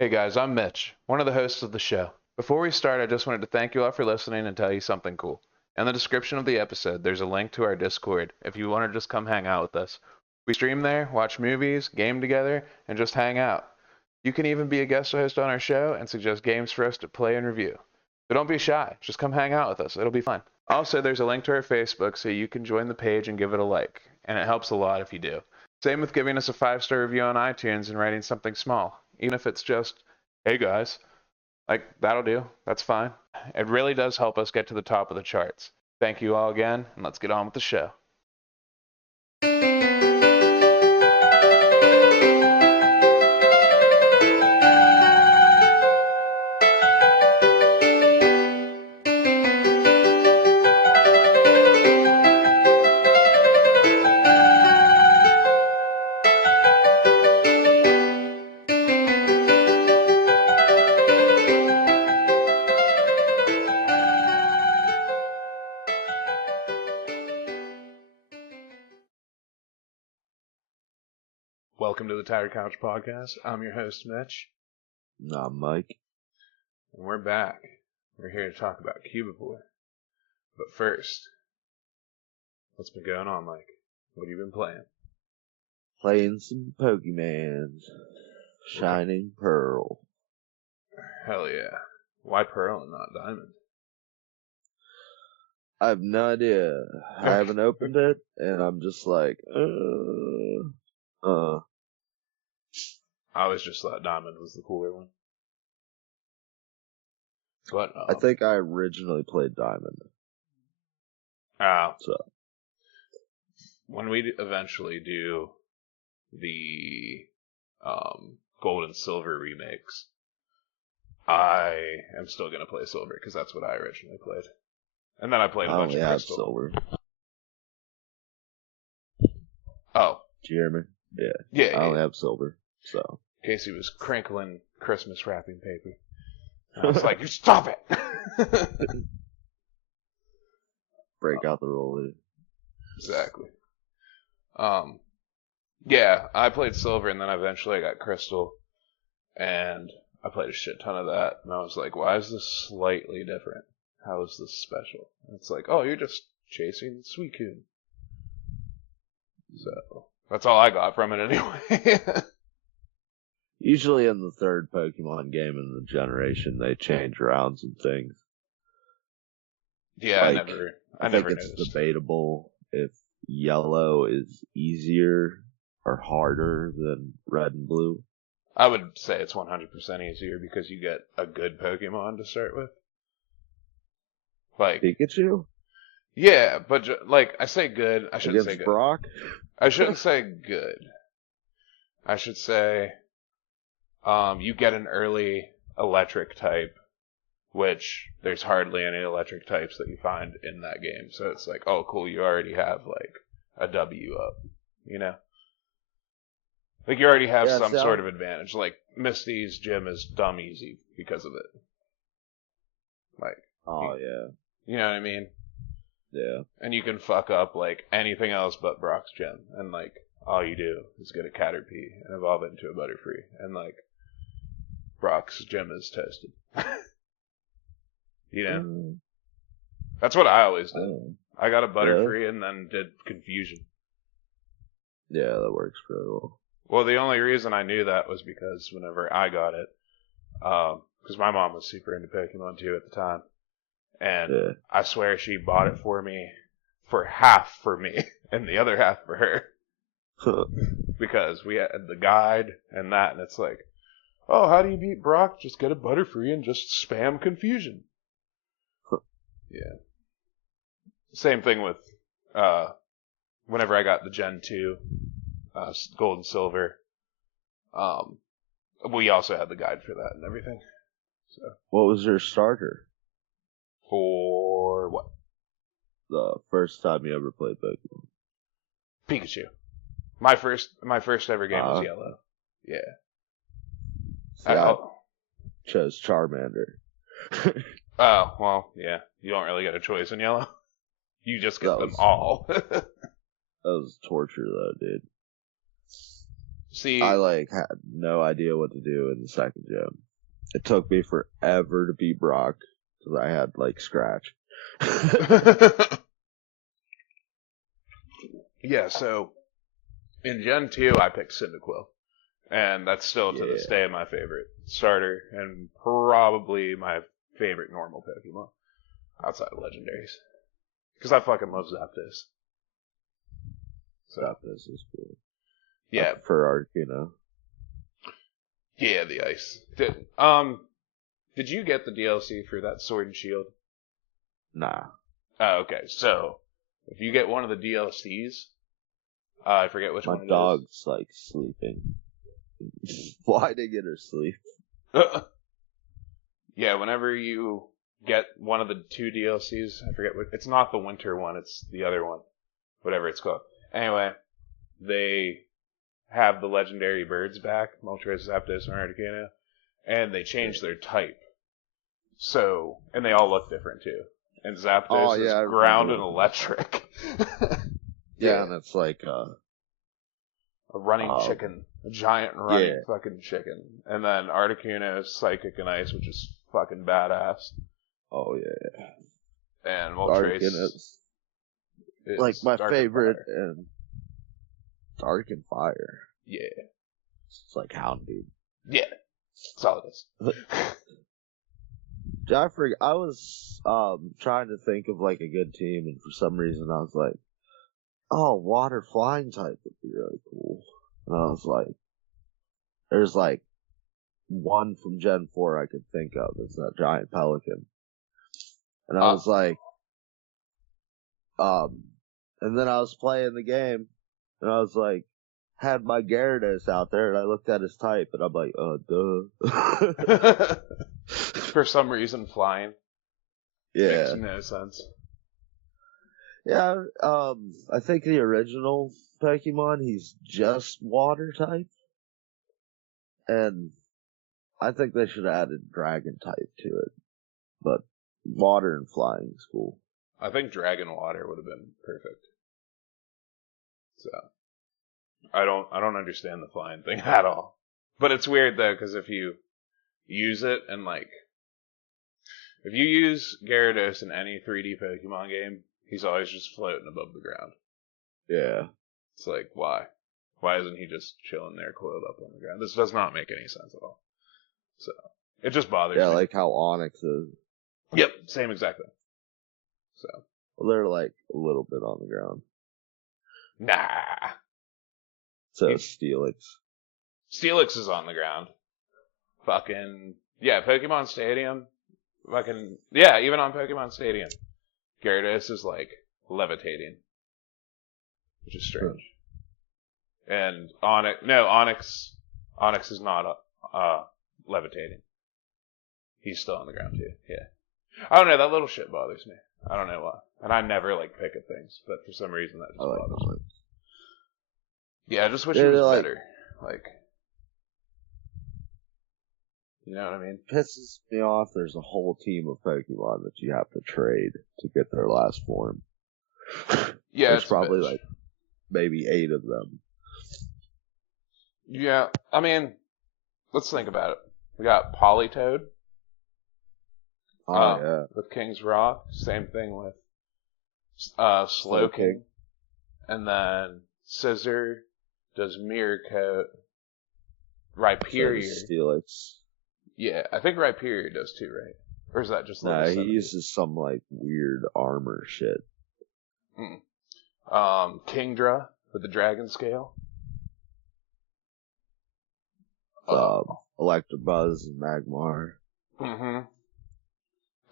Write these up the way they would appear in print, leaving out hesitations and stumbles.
Hey guys, I'm Mitch, one of the hosts of the show. Before we start, I just wanted to thank you all for listening and tell you something cool. In the description of the episode, there's a link to our Discord if you want to just come hang out with us. We stream there, watch movies, game together, and just hang out. You can even be a guest host on our show and suggest games for us to play and review. So don't be shy, just come hang out with us. It'll be fun. Also, there's a link to our Facebook so you can join the page and give it a like, and it helps a lot if you do. Same with giving us a 5-star review on iTunes and writing something small, even if it's just, hey guys, like that'll do. That's fine. It really does help us get to the top of the charts. Thank you all again, and let's get on with the show. Welcome to the Tired Couch Podcast. I'm your host, Mitch. Nah, Mike. And we're back. We're here to talk about Cubivore. But first, what's been going on, Mike? What have you been playing? Playing some Pokemans. Shining Pearl. Hell yeah. Why Pearl and not Diamond? I have no idea. I haven't opened it, and I'm just like, I always just thought Diamond was the cooler one. But, I think I originally played Diamond. So. When we eventually do the Gold and Silver remakes, I am still going to play Silver, because that's what I originally played. And then I played a bunch of Crystal. Silver. Oh. Did you hear me? Yeah. Yeah. I only have Silver, so. Casey was crinkling Christmas wrapping paper. I was like, you stop it! Break out the roller. Exactly. Yeah, I played Silver, and then eventually I got Crystal, and I played a shit ton of that, and I was like, why is this slightly different? How is this special? And it's like, oh, you're just chasing Suicune. So, that's all I got from it anyway. Usually in the third Pokemon game in the generation, they change around some things. Yeah, like, I think never it's noticed. debatable if yellow is easier or harder than red and blue. I would say it's 100% easier because you get a good Pokemon to start with. Like Pikachu? Yeah, but like I say good, I shouldn't say good. Brock? I shouldn't say good. I should say you get an early electric type, which there's hardly any electric types that you find in that game. So it's like, oh cool, you already have like a W up, you know? Like you already have some sort of advantage. Like Misty's gym is dumb easy because of it. Like you know what I mean? Yeah. And you can fuck up like anything else but Brock's gym, and like all you do is get a Caterpie and evolve it into a Butterfree, and like Brock's gym is toasted. You know? That's what I always did. I got a Butterfree and then did Confusion. Yeah, that works pretty well. Well, the only reason I knew that was because whenever I got it, because my mom was super into Pokemon too at the time, and I swear she bought it for me for half for me and the other half for her. Because we had the guide and that, and it's like, oh, how do you beat Brock? Just get a Butterfree and just spam Confusion. Yeah. Same thing with whenever I got the Gen 2 Gold and Silver. We also had the guide for that and everything. So. What was your starter? For what? The first time you ever played Pokemon. Pikachu. My first ever game was Yellow. Yeah. I chose Charmander. Oh, well, yeah. You don't really get a choice in Yellow. You just get them all. That was torture though, dude. See, I like had no idea what to do in the second gym. It took me forever to beat Brock because I had like Scratch. yeah, so in Gen 2, I picked Cyndaquil. And that's still to this Yeah. day my favorite starter, and probably my favorite normal Pokemon outside of legendaries. Because I fucking love Zapdos. So, Zapdos is cool. I yeah, prefer Articuno. yeah, the ice. Did you get the DLC for that Sword and Shield? Nah. Oh, okay. So, if you get one of the DLCs, I forget which My one it dog's like sleeping. Why did I get her sleep? is. Yeah, whenever you get one of the two DLCs, I forget what, it's not the winter one, it's the other one. Whatever it's called. Anyway, they have the legendary birds back, Moltres, Zapdos, and Articuno, and they changed their type. So, and they all look different too. And Zapdos is I ground remember. and electric. Yeah, and it's like a running chicken, a giant running fucking chicken, and then Articuno is psychic and ice, which is fucking badass. Oh yeah. And Moltres is like my Dark favorite, and and Dark and Fire. Yeah. It's like Houndoom. Yeah. That's all it is. I was trying to think of like a good team, and for some reason I was like, oh, water flying type would be really cool. And I was like, there's like one from Gen 4 I could think of. It's that giant pelican. And I was like, and then I was playing the game, and I was like, had my Gyarados out there, and I looked at his type, and I'm like, duh. For some reason, flying. Yeah. Makes no sense. Yeah, I think the original Pokemon, he's just water type. And I think they should have added dragon type to it. But water and flying is cool. I think dragon water would have been perfect. So I don't understand the flying thing at all. But it's weird though, because if you use it and like if you use Gyarados in any 3D Pokemon game, he's always just floating above the ground. Yeah. It's like, why? Why isn't he just chilling there coiled up on the ground? This does not make any sense at all. So it just bothers me. Yeah, like how Onyx is. Yep, same exact thing. So well, they're like a little bit on the ground. Nah. So Steelix. Steelix is on the ground. Fucking yeah, Pokemon Stadium. Fucking yeah, even on Pokemon Stadium, Gyarados is like levitating, which is strange. And Onyx is not levitating. He's still on the ground too. Yeah, I don't know. That little shit bothers me. I don't know why. And I never like pick at things, but for some reason that just bothers me. Yeah, I just wish it was better. Like, you know what I mean? Pisses me off. There's a whole team of Pokemon that you have to trade to get their last form. Yeah, there's probably like maybe 8 of them. Yeah, I mean, let's think about it. We got Politoed. Yeah. With King's Rock. Same thing with Slowking. And then Scissor does Mirror Coat. Rhyperior. Steelix. Yeah, I think Rhyperior does too, right? Or is that just Nah, he uses some like weird armor shit. Kingdra with the Dragon Scale. Electabuzz and Magmar. Mm-hmm.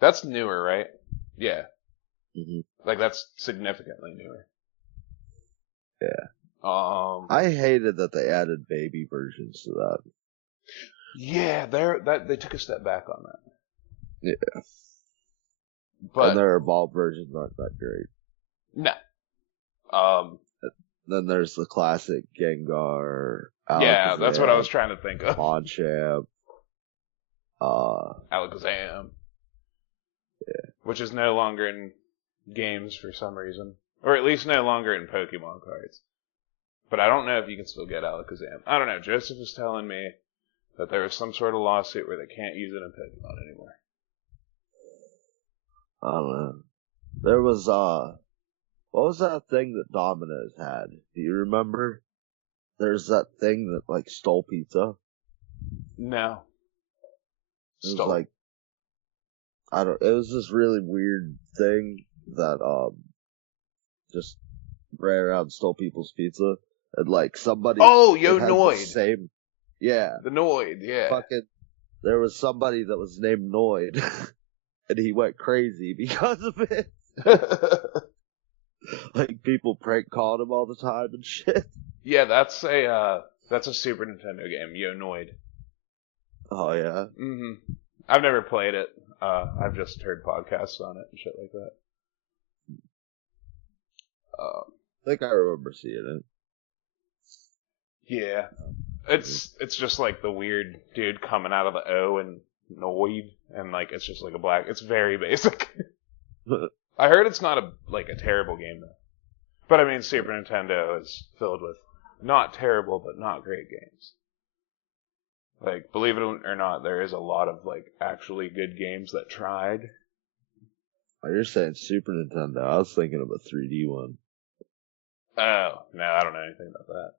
That's newer, right? Yeah. Mm-hmm. Like that's significantly newer. Yeah. I hated that they added baby versions to that. Yeah, they took a step back on that. Yeah. But and their evolved versions aren't that great. No. Then there's the classic Gengar. Yeah, that's what I was trying to think of. Machamp. Alakazam. Yeah. Which is no longer in games for some reason. Or at least no longer in Pokemon cards. But I don't know if you can still get Alakazam. I don't know. Joseph was telling me that there was some sort of lawsuit where they can't use it in Pokemon anymore. I don't know. There was, what was that thing that Domino's had? Do you remember? There's that thing that, like, stole pizza. No. It was like, it was this really weird thing that, just ran around and stole people's pizza. And, like, somebody. Oh, Yo Noid. Yeah. The Noid, yeah. There was somebody that was named Noid. And he went crazy because of it. Like, people prank called him all the time and shit. Yeah, that's a Super Nintendo game, Yo Noid. Oh, yeah? Mm-hmm. I've never played it. I've just heard podcasts on it and shit like that. I think I remember seeing it. Yeah. It's just like the weird dude coming out of the O and Noid, and like it's just like a black. It's very basic. I heard it's not a terrible game though. But I mean, Super Nintendo is filled with not terrible but not great games. Like, believe it or not, there is a lot of like actually good games that tried. Oh, you're saying Super Nintendo? I was thinking of a 3D one. Oh no, I don't know anything about that.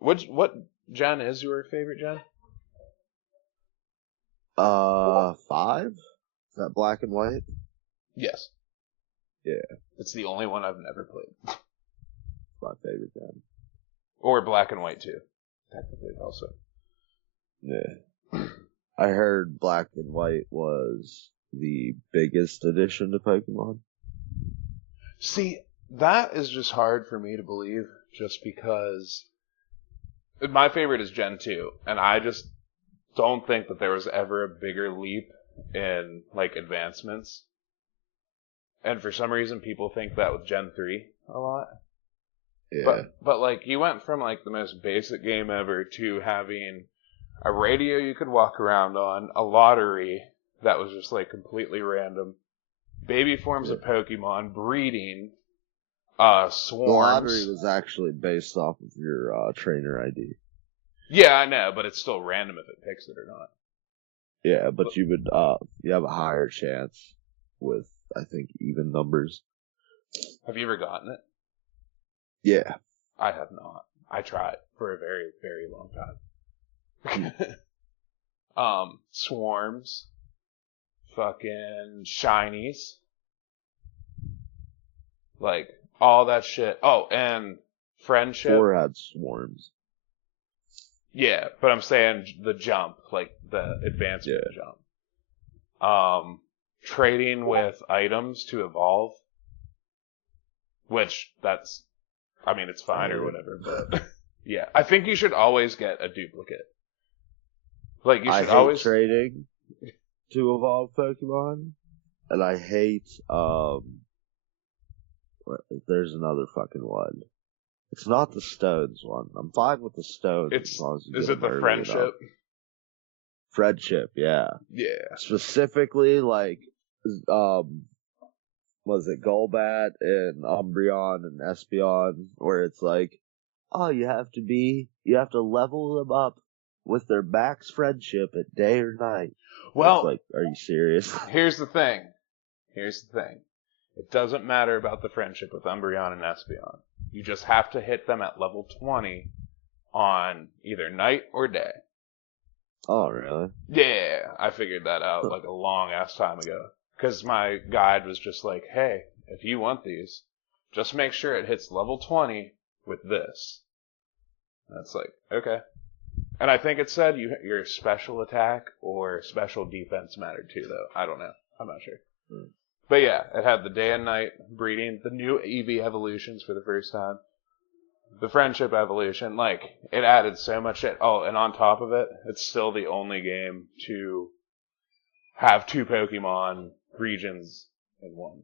What gen is your favorite gen? 5? Is that black and white? Yes. Yeah. It's the only one I've never played. It's my favorite gen. Or black and white too, technically also. Yeah. I heard black and white was the biggest addition to Pokemon. See, that is just hard for me to believe, just because my favorite is Gen 2, and I just don't think that there was ever a bigger leap in like advancements. And for some reason people think that with Gen 3 a lot. Yeah. But like you went from like the most basic game ever to having a radio you could walk around on, a lottery that was just like completely random, baby forms of Pokemon, breeding, swarms. The lottery was actually based off of your trainer ID. Yeah, I know, but it's still random if it picks it or not. Yeah, but you would you have a higher chance with, I think, even numbers. Have you ever gotten it? Yeah. I have not. I tried for a very, very long time. Swarms. Fucking shinies. Like, all that shit. Oh, and friendship. 4 had swarms. Yeah, but I'm saying the jump, like the advancement jump. Trading with items to evolve. Which, it's fine or whatever, but yeah. I think you should always get a duplicate. Like, you should always trading to evolve Pokemon, and I hate, there's another fucking one. It's not the stones one. I'm fine with the stones as long as you is get it the friendship? Friendship, yeah. Yeah. Specifically, like, was it Golbat and Umbreon and Espeon, where it's like, oh, you have to level them up with their max friendship at day or night. Well, it's like, are you serious? Here's the thing. It doesn't matter about the friendship with Umbreon and Espeon. You just have to hit them at level 20 on either night or day. Oh, really? Yeah, I figured that out like a long ass time ago. Because my guide was just like, hey, if you want these, just make sure it hits level 20 with this. And it's like, okay. And I think it said your special attack or special defense mattered too, though. I don't know. I'm not sure. But yeah, it had the day and night breeding, the new EV evolutions for the first time, the friendship evolution. Like, it added so much shit. Oh, and on top of it, it's still the only game to have 2 Pokemon regions in one.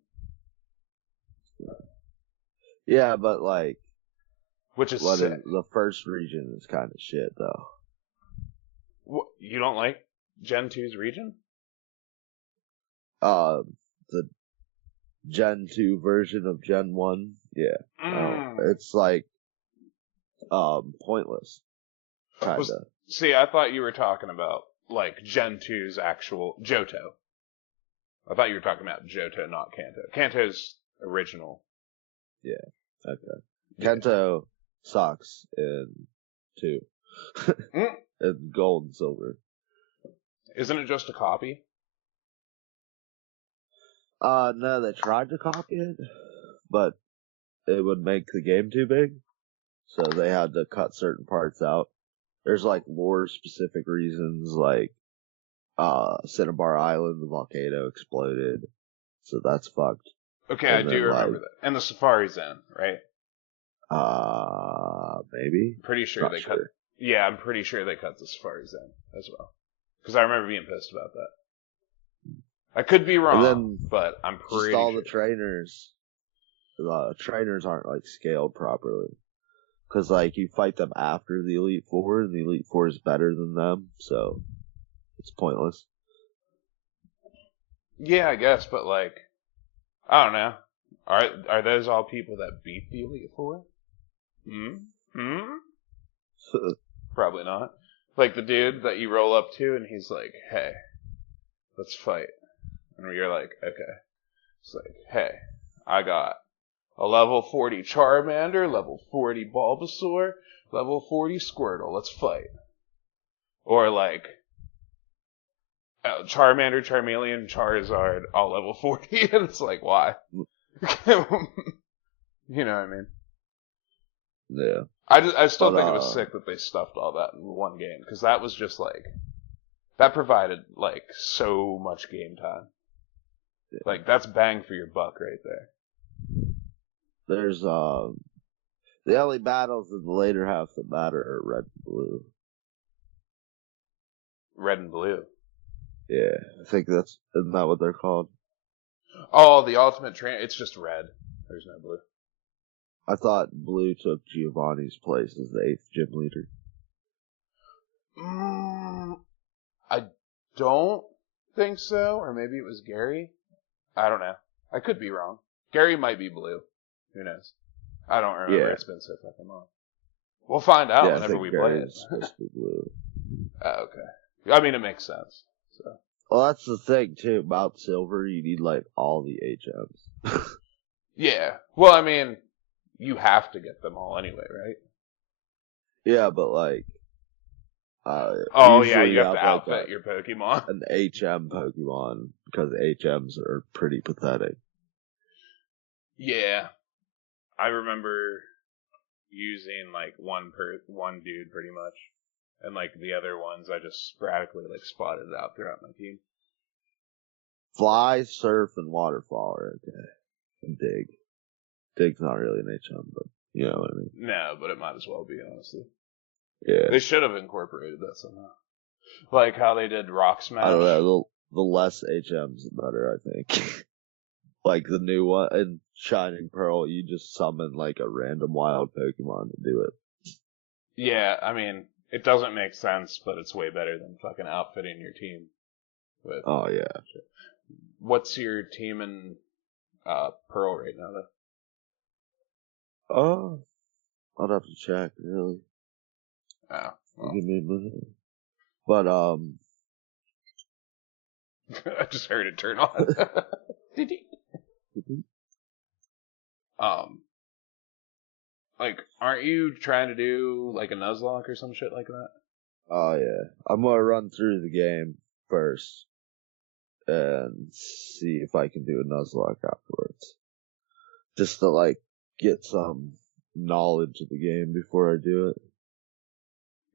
Yeah, but like, which is sick. The first region is kind of shit, though. You don't like Gen 2's region? The Gen 2 version of Gen 1 Yeah. It's like, pointless. Kinda. See, I thought you were talking about, like, Gen 2's actual Johto. I thought you were talking about Johto, not Kanto. Kanto's original. Yeah. Okay. Kanto sucks in 2. In gold and silver. Isn't it just a copy? No, they tried to copy it, but it would make the game too big, so they had to cut certain parts out. There's like lore specific reasons, like Cinnabar Island, the volcano exploded, so that's fucked. Okay, I do remember that. And the Safari Zone, right? Maybe. Pretty sure they cut. Yeah, I'm pretty sure they cut the Safari Zone as well, because I remember being pissed about that. I could be wrong, but I'm pretty sure. The trainers aren't like scaled properly. Cause like you fight them after the Elite Four, and the Elite Four is better than them, so it's pointless. Yeah, I guess, but like, I don't know. Are those all people that beat the Elite Four? Probably not. Like the dude that you roll up to, and he's like, "Hey, let's fight." And you're like, okay. It's like, hey, I got a level 40 Charmander, level 40 Bulbasaur, level 40 Squirtle. Let's fight. Or like, Charmander, Charmeleon, Charizard, all level 40. And it's like, why? You know what I mean? Yeah. I still think it was sick that they stuffed all that in one game. Because that was just like, that provided like so much game time. Like, that's bang for your buck right there. There's, the only battles in the later half that matter are red and blue. Red and blue? Yeah, I think isn't that what they're called? Oh, the ultimate train, it's just red. There's no blue. I thought blue took Giovanni's place as the 8th gym leader. I don't think so, or maybe it was Gary. I don't know. I could be wrong. Gary might be blue. Who knows? I don't remember. Yeah. It's been so fucking long. We'll find out whenever we play it. Supposed to be blue. Okay. I mean, it makes sense. So. Well, that's the thing too about silver. You need like all the HMs. Yeah. Well, I mean, you have to get them all anyway, right? Yeah, but like. Oh yeah, you have to outfit your Pokemon. An HM Pokemon, because HMs are pretty pathetic. Yeah. I remember using like one dude pretty much. And like the other ones I just sporadically like spotted out throughout my team. Fly, Surf, and Waterfall are okay. And Dig. Dig's not really an HM, but you know what I mean. No, but it might as well be, honestly. Yeah. They should have incorporated that somehow. Like how they did Rock Smash. I don't know, the less HMs the better, I think. Like the new one in Shining Pearl, you just summon like a random wild Pokemon to do it. Yeah, I mean, it doesn't make sense, but it's way better than fucking outfitting your team with. Oh yeah. What's your team in Pearl right now, though? Oh, I'd have to check, really. Oh. Well. Give me a minute. But, I just heard it turn on. Like, aren't you trying to do, like, a Nuzlocke or some shit like that? Oh, yeah. I'm gonna run through the game first and see if I can do a Nuzlocke afterwards. Just to, like, get some knowledge of the game before I do it.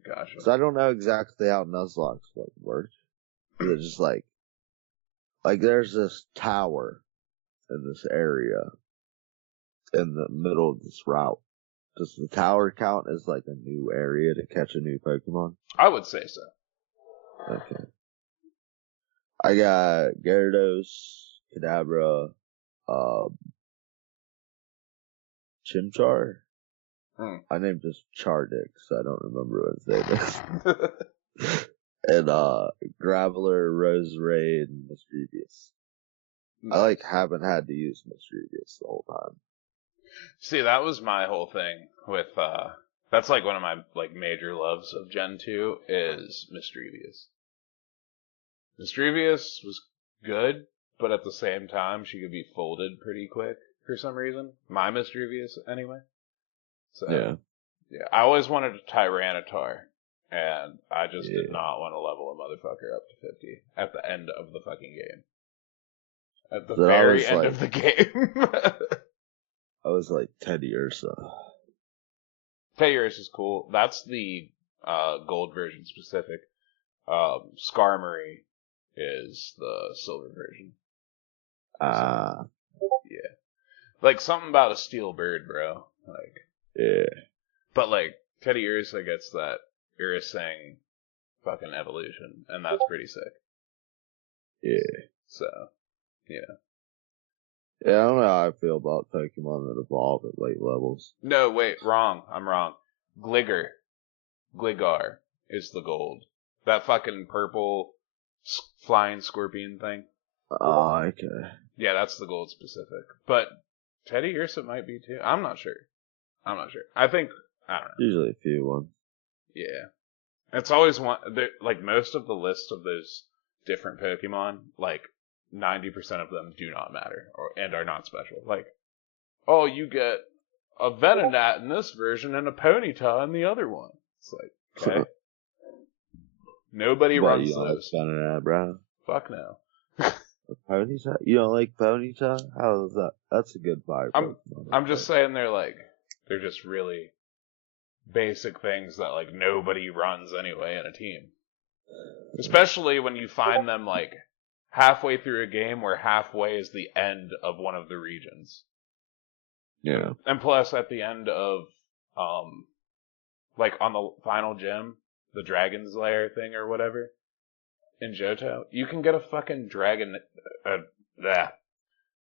Gotcha. So I don't know exactly how Nuzlocks like work. They're just like there's this tower in this area in the middle of this route. Does the tower count as like a new area to catch a new Pokemon? I would say so. Okay. I got Gyarados, Kadabra, Chimchar. I named just Chardick, so I don't remember what his name is. And Graveler, Roserade, and Mischievous. Nice. I haven't had to use Mischievous the whole time. See, that was my whole thing with, that's like one of my, like, major loves of Gen 2 is Mischievous. Mischievous was good, but at the same time, she could be folded pretty quick for some reason. My Mischievous, anyway. So, yeah. I always wanted a Tyranitar, and I just did not want to level a motherfucker up to 50 at the end of the fucking game. At the very end of the game. I was like Teddy Ursa. Teddy Ursa is cool. That's the gold version specific. Skarmory is the silver version. Yeah. Like, something about a steel bird, bro. Like, yeah. But, like, Teddy Ursa gets that Ursang fucking evolution, and that's pretty sick. Yeah. So, yeah. Yeah, I don't know how I feel about Pokemon that evolve at late levels. No, wait, wrong. I'm wrong. Gligar is the gold. That fucking purple flying scorpion thing. Oh, okay. Yeah, that's the gold specific. But Teddy Ursa might be too. I'm not sure. I think, I don't know. Usually a few ones. Yeah. It's always one, like, most of the list of those different Pokemon, like, 90% of them do not matter and are not special. Like, oh, you get a Venonat in this version and a Ponyta in the other one. It's like, okay. Nobody runs those. Like Venonat, bro? Fuck no. Ponyta? You don't like Ponyta? How is that? That's a good vibe. I'm just saying they're just really basic things that, like, nobody runs anyway in a team. Especially when you find them, like, halfway through a game where halfway is the end of one of the regions. Yeah. And plus, at the end of, like, on the final gym, the Dragon's Lair thing or whatever, in Johto, you can get a fucking dragon,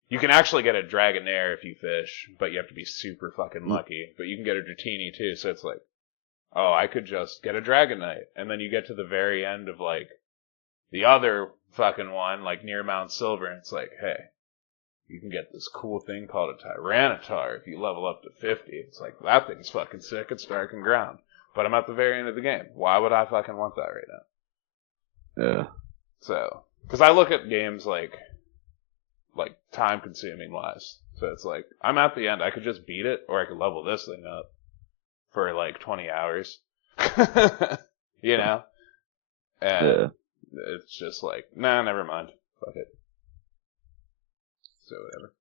you can actually get a Dragonair if you fish, but you have to be super fucking lucky. But you can get a Dratini too, so it's like, oh, I could just get a Dragonite. And then you get to the very end of, like, the other fucking one, like, near Mount Silver, and it's like, hey, you can get this cool thing called a Tyranitar if you level up to 50. It's like, that thing's fucking sick, it's dark and ground. But I'm at the very end of the game. Why would I fucking want that right now? Yeah. So, because I look at games like time consuming wise. So it's like, I'm at the end, I could just beat it, or I could level this thing up for like 20 hours. You know? And it's just like, nah, never mind. Fuck it. So whatever.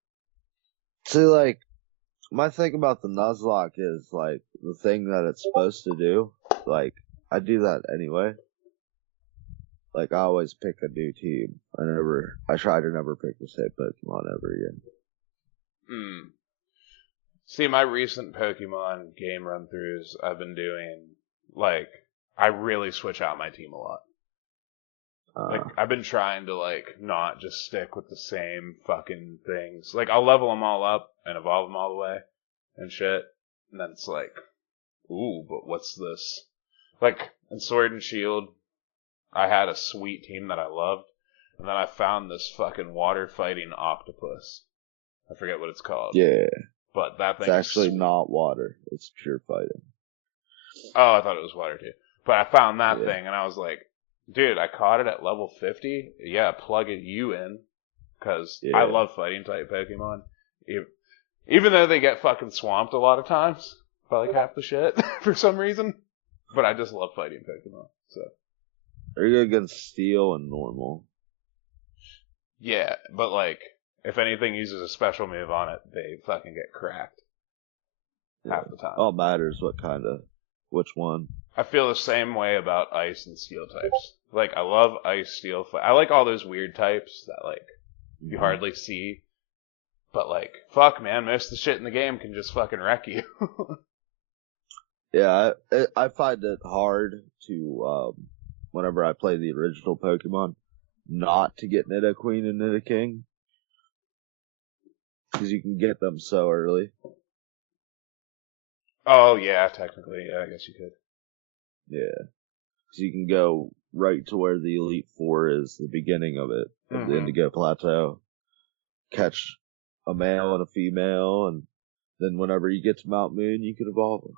See, like, my thing about the Nuzlocke is, like, the thing that it's supposed to do, like, I do that anyway. Like, I always pick a new team. I try to never pick the same Pokemon ever again. See, my recent Pokemon game run-throughs I've been doing, like, I really switch out my team a lot. Like, I've been trying to, like, not just stick with the same fucking things. Like, I'll level them all up and evolve them all the way and shit. And then it's like, ooh, but what's this? Like, in Sword and Shield, I had a sweet team that I loved, and then I found this fucking water-fighting octopus. I forget what it's called. Yeah. But that thing It's actually not water. It's pure fighting. Oh, I thought it was water too. But I found that thing, and I was like, dude, I caught it at level 50. Yeah, plug you in. Because I love fighting type Pokemon. Even though they get fucking swamped a lot of times by like half the shit for some reason. But I just love fighting Pokemon. So. Are you against steel and normal? Yeah, but like, if anything uses a special move on it, they fucking get cracked. Half the time. All matters which one. I feel the same way about ice and steel types. Like, I love ice, steel, I like all those weird types that, like, you hardly see. But, like, fuck, man, most of the shit in the game can just fucking wreck you. Yeah, I find it hard to, whenever I play the original Pokemon, not to get Nidoqueen and Nidoking. Because you can get them so early. Oh, yeah, technically, yeah, I guess you could. Yeah. So you can go right to where the Elite Four is, the beginning of it, of the Indigo Plateau. Catch a male and a female, and Then whenever you get to Mount Moon, you can evolve them.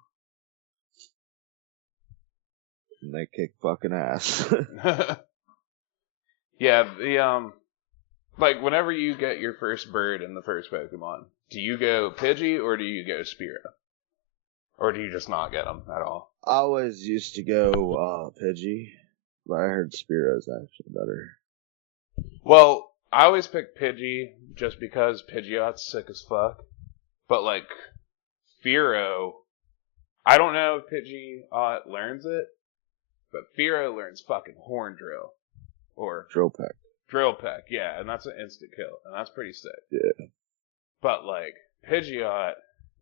And they kick fucking ass. Yeah, like whenever you get your first bird in the first Pokemon, do you go Pidgey or do you go Spearow? Or do you just not get them at all? I always used to go Pidgey, but I heard Spearow's actually better. Well, I always pick Pidgey just because Pidgeot's sick as fuck. But like, Fearow, I don't know if Pidgeot learns it, but Fearow learns fucking Horn Drill. Or Drill Peck. Drill Peck, yeah, and that's an instant kill, and that's pretty sick. Yeah. But like, Pidgeot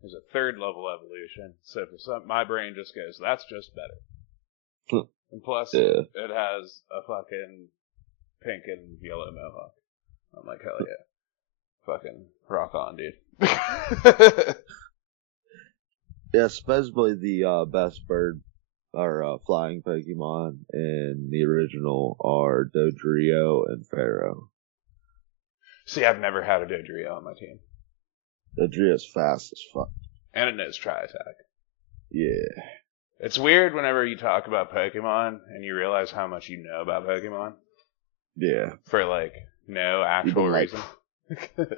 is a third level evolution, so for some, my brain just goes, that's just better. And plus, it has a fucking pink and yellow mohawk. I'm like, hell yeah. Fucking rock on, dude. Yeah, supposedly the best bird or flying Pokemon in the original are Dodrio and Pharaoh. See, I've never had a Dodrio on my team. Dodrio's fast as fuck. And it knows Tri-Attack. Yeah. It's weird whenever you talk about Pokemon and you realize how much you know about Pokemon. Yeah. For like, no actual reason.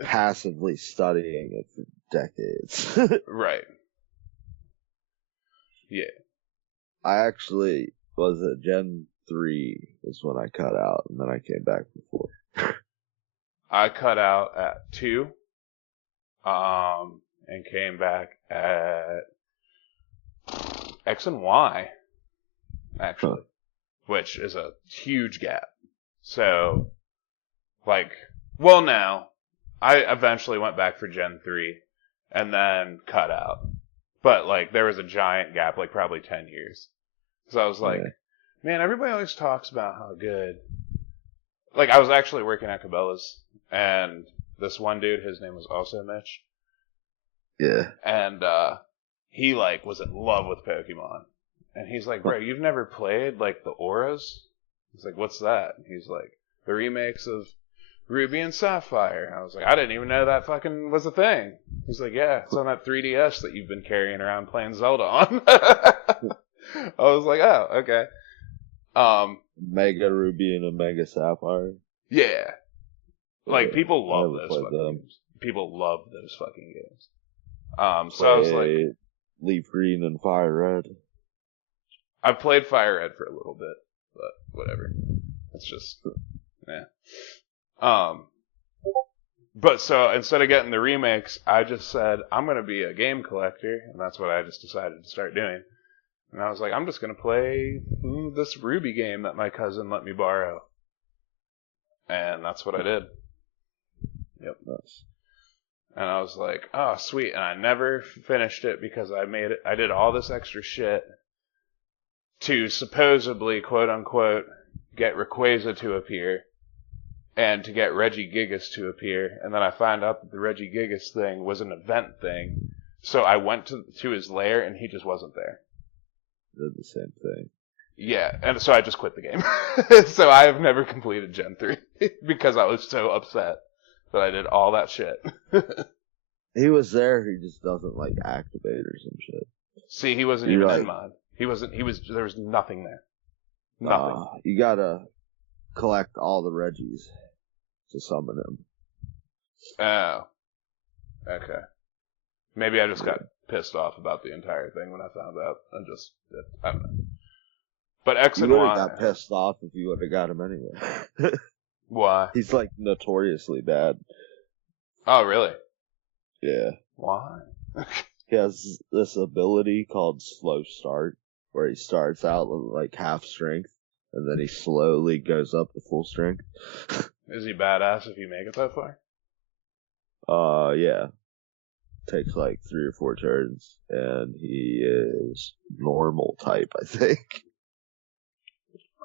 Passively studying it for decades. Right. Yeah. I actually was at Gen 3 was when I cut out, and then I came back before. I cut out at 2, and came back at X and Y, actually, which is a huge gap. So, like, well, now, I eventually went back for Gen 3, and then cut out. But, like, there was a giant gap, like, probably 10 years. So I was like, man, everybody always talks about how good. Like, I was actually working at Cabela's, and this one dude, his name was also Mitch. Yeah. And, he, like, was in love with Pokemon. And he's like, bro, you've never played, like, the Auras? He's like, what's that? And he's like, the remakes of Ruby and Sapphire. I was like, I didn't even know that fucking was a thing. He's like, yeah, it's on that 3DS that you've been carrying around playing Zelda on. I was like, oh, okay. Mega Ruby and a Mega Sapphire. Yeah. Like, people love those fucking games. People love those fucking games. So I was like, Leaf Green and Fire Red. I played Fire Red for a little bit, but whatever. It's just, but so instead of getting the remakes, I just said, I'm going to be a game collector, and that's what I just decided to start doing. And I was like, I'm just going to play this Ruby game that my cousin let me borrow. And that's what I did. Yep. Nice. And I was like, oh, sweet. And I never finished it because I did all this extra shit to supposedly, quote unquote, get Rayquaza to appear and to get Regigigas to appear. And then I found out that the Regigigas thing was an event thing. So I went to his lair and he just wasn't there. Did the same thing. Yeah, and so I just quit the game. So I have never completed Gen 3 because I was so upset that I did all that shit. He was there, he just doesn't like activators and shit. See, he wasn't even in mod. There was nothing there. Nothing. You gotta collect all the Reggies to summon him. Oh. Okay. Maybe I just got pissed off about the entire thing when I found out. I don't know. But X and Y. You would have got pissed off if you would have got him anyway. Why? He's like notoriously bad. Oh, really? Yeah. Why? He has this ability called Slow Start, where he starts out with like half strength, and then he slowly goes up to full strength. Is he badass if you make it that far? Yeah. Takes like 3 or 4 turns, and he is normal type, I think.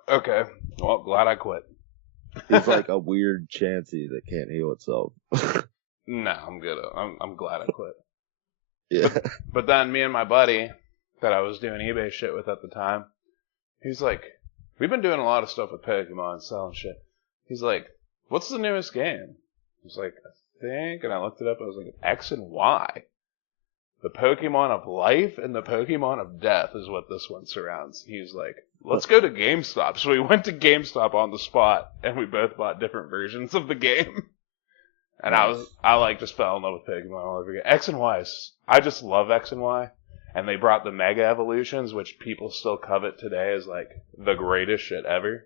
Okay. Well, glad I quit. He's like a weird Chansey that can't heal itself. No, I'm good. I'm glad I quit. Yeah. But then me and my buddy that I was doing eBay shit with at the time, he's like, we've been doing a lot of stuff with Pokemon, selling shit. He's like, what's the newest game? I was like, I think, and I looked it up. I was like, X and Y. the Pokemon of life and the Pokemon of death is what this one surrounds. He's like, let's go to GameStop. So we went to GameStop on the spot, and we both bought different versions of the game. And Nice. I just fell in love with Pokemon all over again. X and Y, I just love X and Y. And they brought the Mega Evolutions, which people still covet today as like the greatest shit ever.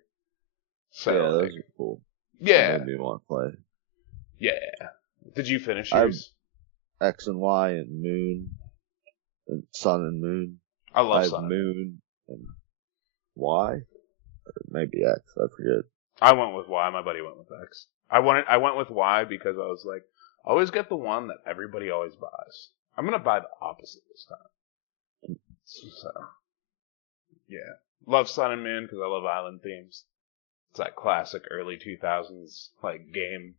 So, yeah, like, those are cool. yeah. That made me want to play. Yeah. Did you finish yours? X and Y and Moon and Sun and Moon. I love I have Sun and Moon and Y, or maybe X. I forget. I went with Y. My buddy went with X. I went with Y because I was like, I always get the one that everybody always buys. I'm gonna buy the opposite this time. So, yeah, love Sun and Moon because I love island themes. It's that classic early 2000s like game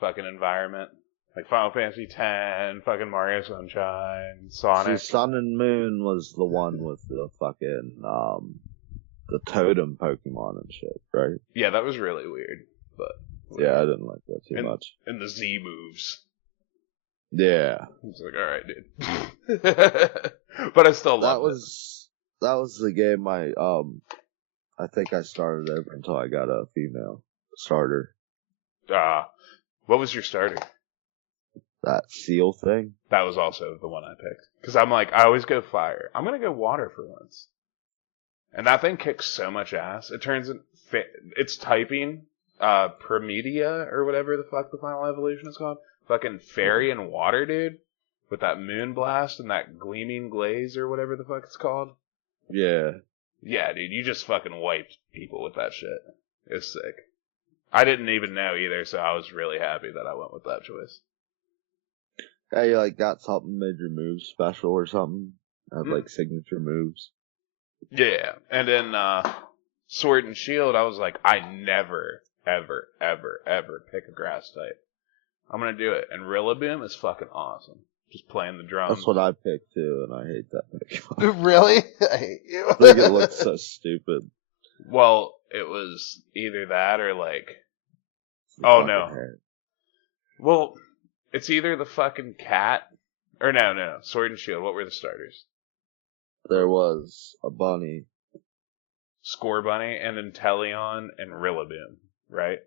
fucking environment. Like Final Fantasy X, fucking Mario Sunshine, Sonic. See, Sun and Moon was the one with the fucking the totem Pokemon and shit, right? Yeah, that was really weird, but yeah, I didn't like that too much. And the Z moves. Yeah, It's like, all right, dude. But I still love it. That was the game I think I started over until I got a female starter. What was your starter? That seal thing? That was also the one I picked. Because I'm like, I always go fire. I'm going to go water for once. And that thing kicks so much ass. It turns in, it's typing, Promedia, or whatever the fuck the final evolution is called. Fucking fairy and water, dude. With that moon blast and that gleaming glaze, or whatever the fuck it's called. Yeah. Yeah, dude, you just fucking wiped people with that shit. It's sick. I didn't even know either, so I was really happy that I went with that choice. Yeah, you like got something, made your moves special or something. Had like signature moves. Yeah, and then Sword and Shield, I was like, I never, ever, ever, ever pick a grass type. I'm gonna do it, and Rillaboom is fucking awesome. Just playing the drums. That's what I picked too, and I hate that Pokemon. Really? I hate you. I think it looks so stupid. Well, it was either that or like, oh no. Hair. Well, it's either the fucking cat, or no, Sword and Shield. What were the starters? There was a bunny. Scorbunny and Inteleon and Rillaboom, right?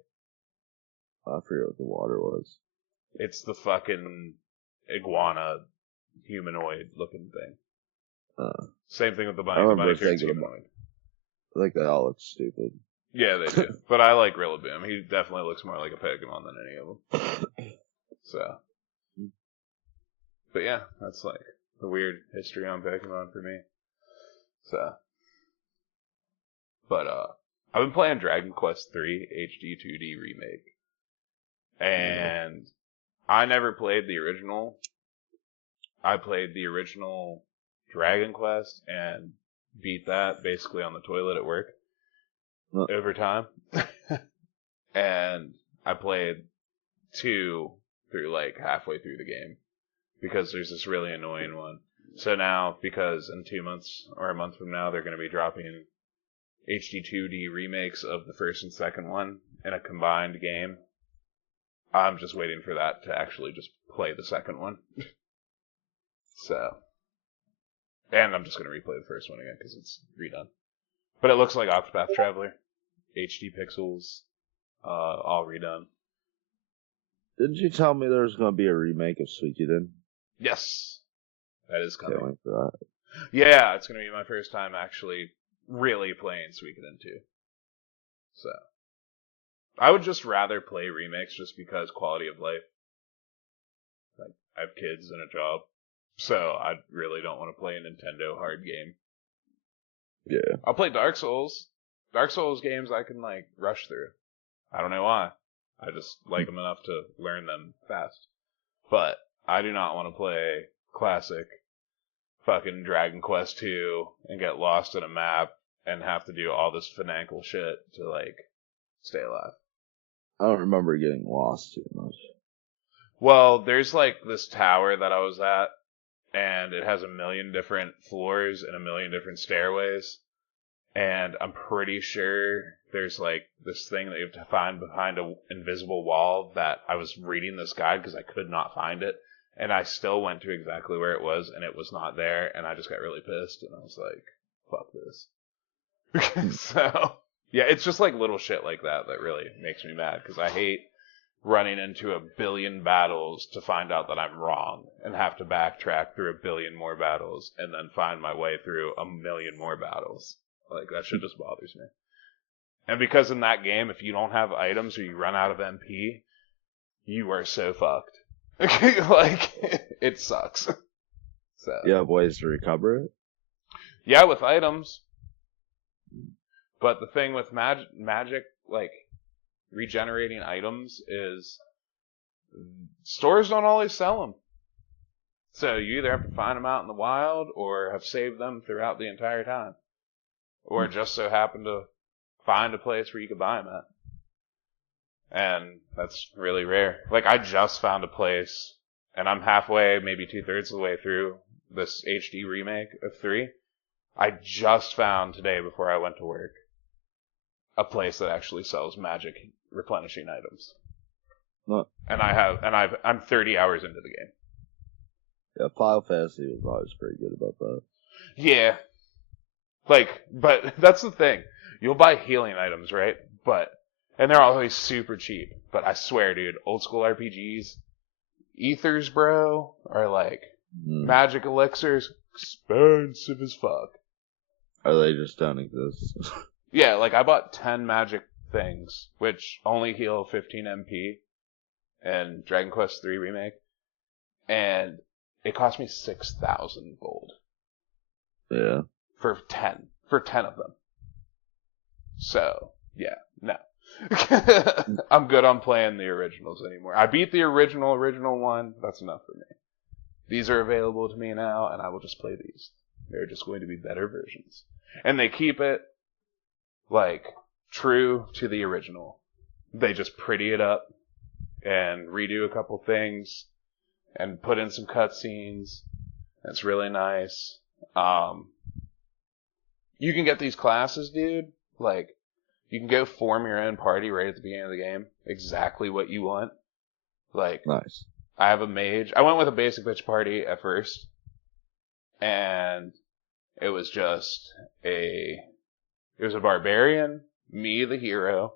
I forget what the water was. It's the fucking iguana humanoid looking thing. Same thing with the bunny. The bunny turns humanoid. I think they all look stupid. Yeah, they do. But I like Rillaboom. He definitely looks more like a Pokemon than any of them. So. But yeah, that's like the weird history on Pokemon for me. So. But, I've been playing Dragon Quest III HD 2D Remake. And I never played the original. I played the original Dragon Quest and beat that basically on the toilet at work over time. And I played 2 through like halfway through the game because there's this really annoying one. So now, because in 2 months or a month from now, they're going to be dropping HD 2D remakes of the first and second one in a combined game. I'm just waiting for that to actually just play the second one. So. And I'm just going to replay the first one again because it's redone. But it looks like Octopath Traveler. HD pixels. All redone. Didn't you tell me there was going to be a remake of Suikoden? Yes. That is coming. Can't wait for that. Yeah, it's going to be my first time actually really playing Suikoden 2. So. I would just rather play remakes just because quality of life. Like, I have kids and a job. So, I really don't want to play a Nintendo hard game. Yeah. I'll play Dark Souls. Dark Souls games I can, like, rush through. I don't know why. I just like them enough to learn them fast. But, I do not want to play classic fucking Dragon Quest 2 and get lost in a map and have to do all this financial shit to, like, stay alive. I don't remember getting lost too much. Well, there's, like, this tower that I was at, and it has 1 million different floors and 1 million different stairways. And I'm pretty sure there's like this thing that you have to find behind an invisible wall that I was reading this guide because I could not find it. and I still went to exactly where it was, and it was not there, and I just got really pissed, and I was like, fuck this. So, yeah, it's just like little shit like that that really makes me mad, because I hate running into a billion battles to find out that I'm wrong, and have to backtrack through a billion more battles, and then find my way through a million more battles. Like, that shit just bothers me. And because in that game, if you don't have items or you run out of MP, you are so fucked. Like, it sucks. So. You have ways to recover it? Yeah, with items. But the thing with magic, like, regenerating items is stores don't always sell them. So you either have to find them out in the wild or have saved them throughout the entire time. Or just so happen to find a place where you could buy them at. And that's really rare. Like, I just found a place, and I'm halfway, maybe 2/3 of the way through this HD remake of 3. I just found today, before I went to work, a place that actually sells magic replenishing items. What? And I'm 30 hours into the game. Yeah, Final Fantasy was always pretty good about that. Yeah. Like, but that's the thing. You'll buy healing items, right? And they're always super cheap. But I swear, dude, old school RPGs, ethers, bro, are like magic elixirs, expensive as fuck. Or they just don't exist. Yeah, like I bought 10 magic things, which only heal 15 MP in Dragon Quest III Remake. And it cost me 6,000 gold. Yeah. For 10 of them. So, yeah, no. I'm good on playing the originals anymore. I beat the original one. That's enough for me. These are available to me now, and I will just play these. They're just going to be better versions. And they keep it, like, true to the original. They just pretty it up and redo a couple things and put in some cutscenes. It's really nice. You can get these classes, dude. Like, you can go form your own party right at the beginning of the game. Exactly what you want. Like, nice. I have a mage. I went with a basic bitch party at first. And it was just it was a barbarian, me the hero,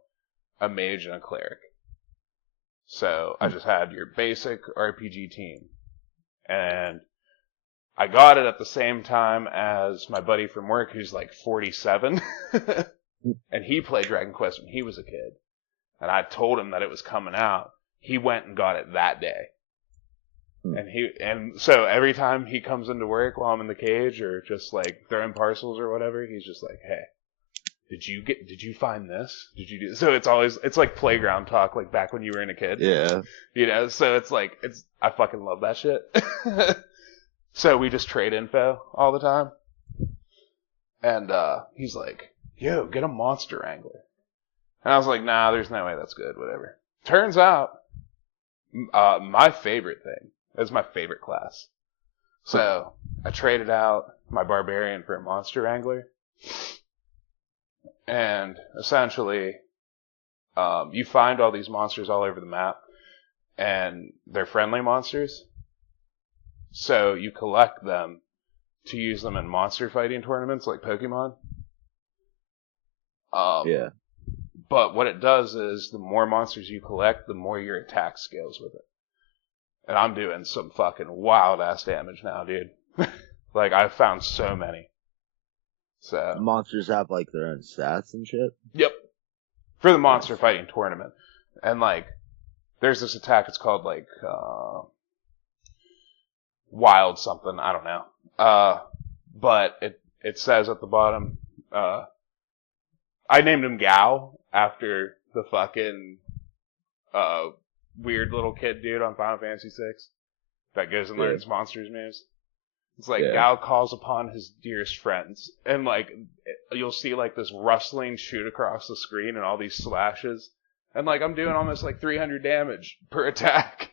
a mage, and a cleric. So I just had your basic RPG team. And I got it at the same time as my buddy from work who's like 47. And he played Dragon Quest when he was a kid. And I told him that it was coming out. He went and got it that day. And so every time he comes into work while I'm in the cage or just like throwing parcels or whatever, he's just like, "Hey, did you find this? Did you do?" So it's like playground talk, like back when you were in a kid. Yeah. You know, so I fucking love that shit. So we just trade info all the time. And he's like, "Yo, get a monster wrangler." And I was like, "Nah, there's no way that's good, whatever." Turns out, my favorite thing is my favorite class. So I traded out my barbarian for a monster wrangler. And essentially, you find all these monsters all over the map, and they're friendly monsters. So you collect them to use them in monster fighting tournaments like Pokemon. Yeah. But what it does is the more monsters you collect, the more your attack scales with it. And I'm doing some fucking wild ass damage now, dude. Like, I've found so many. So The monsters have like their own stats and shit? Yep. For the monster fighting tournament. And like, there's this attack, it's called like, wild something, I don't know. But it says at the bottom, I named him Gao after the fucking, weird little kid dude on Final Fantasy VI that goes and learns monsters moves. It's like Gao calls upon his dearest friends, and like you'll see like this rustling shoot across the screen and all these slashes, and like I'm doing almost like 300 damage per attack,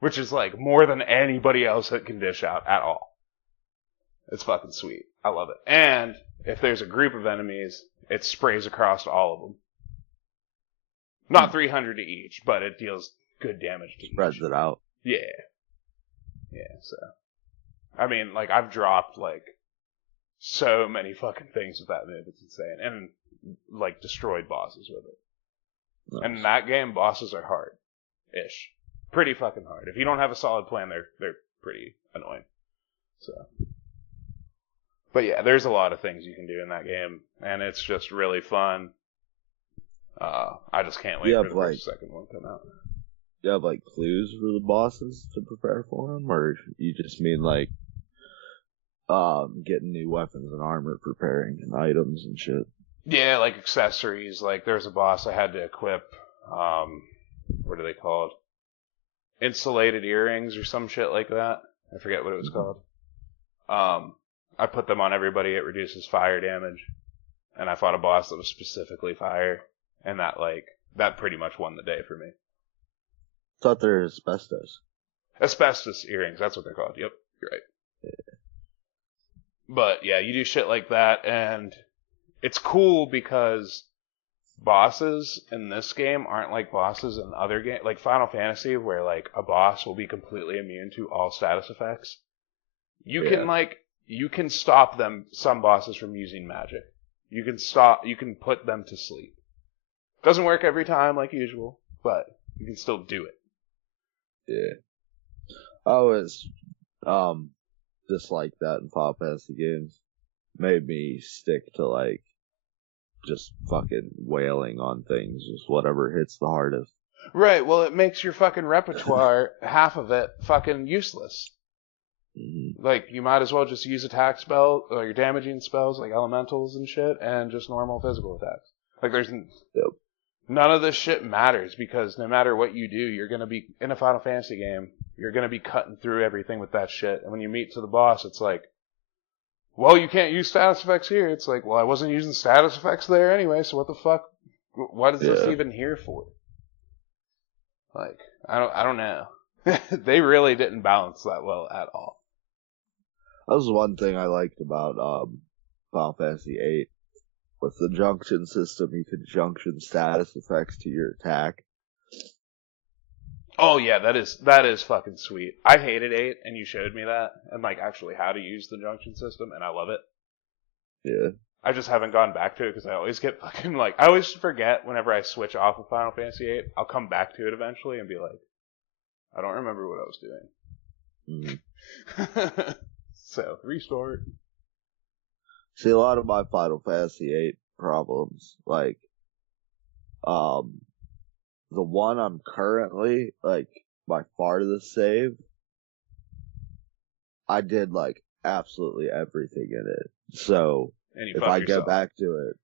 which is like more than anybody else that can dish out at all. It's fucking sweet. I love it. And if there's a group of enemies, it sprays across all of them. Not 300 to each, but it deals good damage to each. Spreads it out. Yeah. Yeah, so I mean, like I've dropped like so many fucking things with that move. It's insane, and like destroyed bosses with it. Nice. And in that game, bosses are hard-ish, pretty fucking hard. If you don't have a solid plan, they're pretty annoying. So, but yeah, there's a lot of things you can do in that game, and it's just really fun. I just can't wait for the first, second one to come out. You have like clues for the bosses to prepare for them, or you just mean like getting new weapons and armor, preparing and items and shit? Yeah, like accessories. Like there's a boss I had to equip. What are they called? Insulated earrings or some shit like that. I forget what it was called. I put them on everybody. It reduces fire damage, and I fought a boss that was specifically fire, and that pretty much won the day for me. I thought they're asbestos. Asbestos earrings. That's what they're called. Yep, you're right. Yeah. But yeah, you do shit like that, and it's cool because bosses in this game aren't like bosses in other games, like Final Fantasy, where like a boss will be completely immune to all status effects. You can stop some bosses from using magic. You can put them to sleep. Doesn't work every time like usual, but you can still do it. Yeah. I always dislike that in Final Fantasy games. Made me stick to like just fucking wailing on things, just whatever hits the hardest. Right, well it makes your fucking repertoire, half of it, fucking useless. Mm-hmm. Like, you might as well just use attack spell, or your damaging spells, like elementals and shit, and just normal physical attacks. Like, there's none of this shit matters, because no matter what you do, you're gonna be, in a Final Fantasy game, you're gonna be cutting through everything with that shit. And when you meet to the boss, it's like, well, you can't use status effects here. It's like, well, I wasn't using status effects there anyway, so what the fuck? What is this even here for? Like, I don't know. They really didn't balance that well at all. That was one thing I liked about Final Fantasy VIII. With the junction system, you could junction status effects to your attack. Oh yeah, that is fucking sweet. I hated 8, and you showed me that, and like actually how to use the junction system, and I love it. Yeah. I just haven't gone back to it because I always get fucking like, I always forget whenever I switch off of Final Fantasy VIII. I'll come back to it eventually and be like, I don't remember what I was doing. Mm-hmm. So, restart. See, a lot of my Final Fantasy VIII problems, like, the one I'm currently, like, by far the save, I did, like, absolutely everything in it. So, if I go back to it,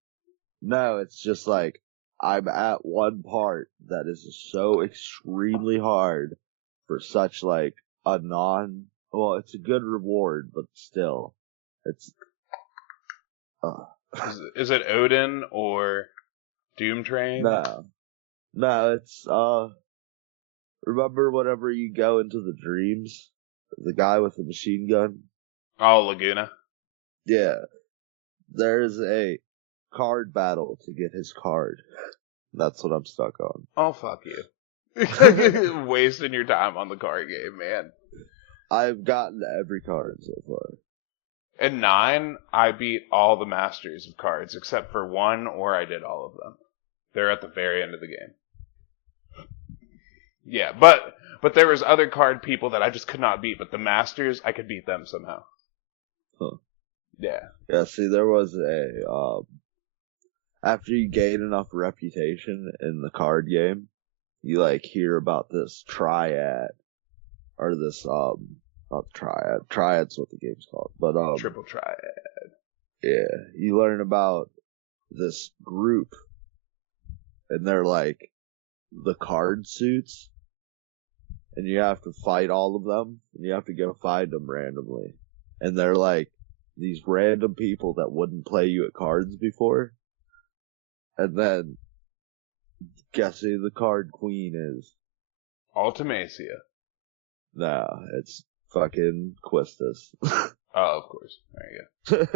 no, it's just like, I'm at one part that is so extremely hard for such, like, well, it's a good reward, but still, it's, Is it Odin or Doom Train? No, it's, remember whenever you go into the dreams? The guy with the machine gun? Oh, Laguna. Yeah. There's a card battle to get his card. That's what I'm stuck on. Oh, fuck you. Wasting your time on the card game, man. I've gotten every card so far. In 9, I beat all the masters of cards, except for 1, or I did all of them. They're at the very end of the game. Yeah, but there was other card people that I just could not beat, but the masters, I could beat them somehow. Huh. Yeah. Yeah, see, there was after you gain enough reputation in the card game, you, like, hear about this triad, or this, not triad. Triad's what the game's called, but Triple triad. Yeah, you learn about this group, and they're like the card suits, and you have to fight all of them, and you have to go find them randomly, and they're like these random people that wouldn't play you at cards before, and then guess who the card queen is? Ultimacia. No, it's fucking Quistis. Oh, of course. There you go.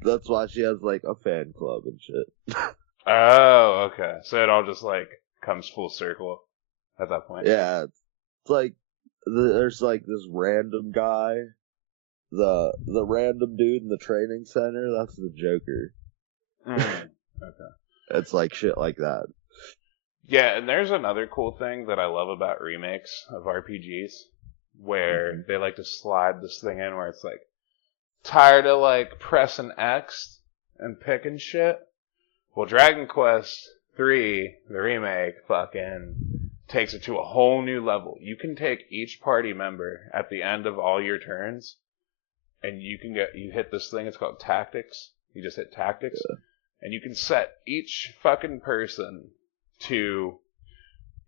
That's why she has, like, a fan club and shit. Oh, okay. So it all just, like, comes full circle at that point. Yeah, it's like, there's like this random guy, the random dude in the training center. That's the Joker. Okay. It's like shit like that. Yeah, and there's another cool thing that I love about remakes of RPGs, where they like to slide this thing in where it's like, tired of like pressing X and picking shit? Well, Dragon Quest 3, the remake, fucking takes it to a whole new level. You can take each party member at the end of all your turns, and you hit this thing, it's called Tactics. You just hit Tactics, and you can set each fucking person to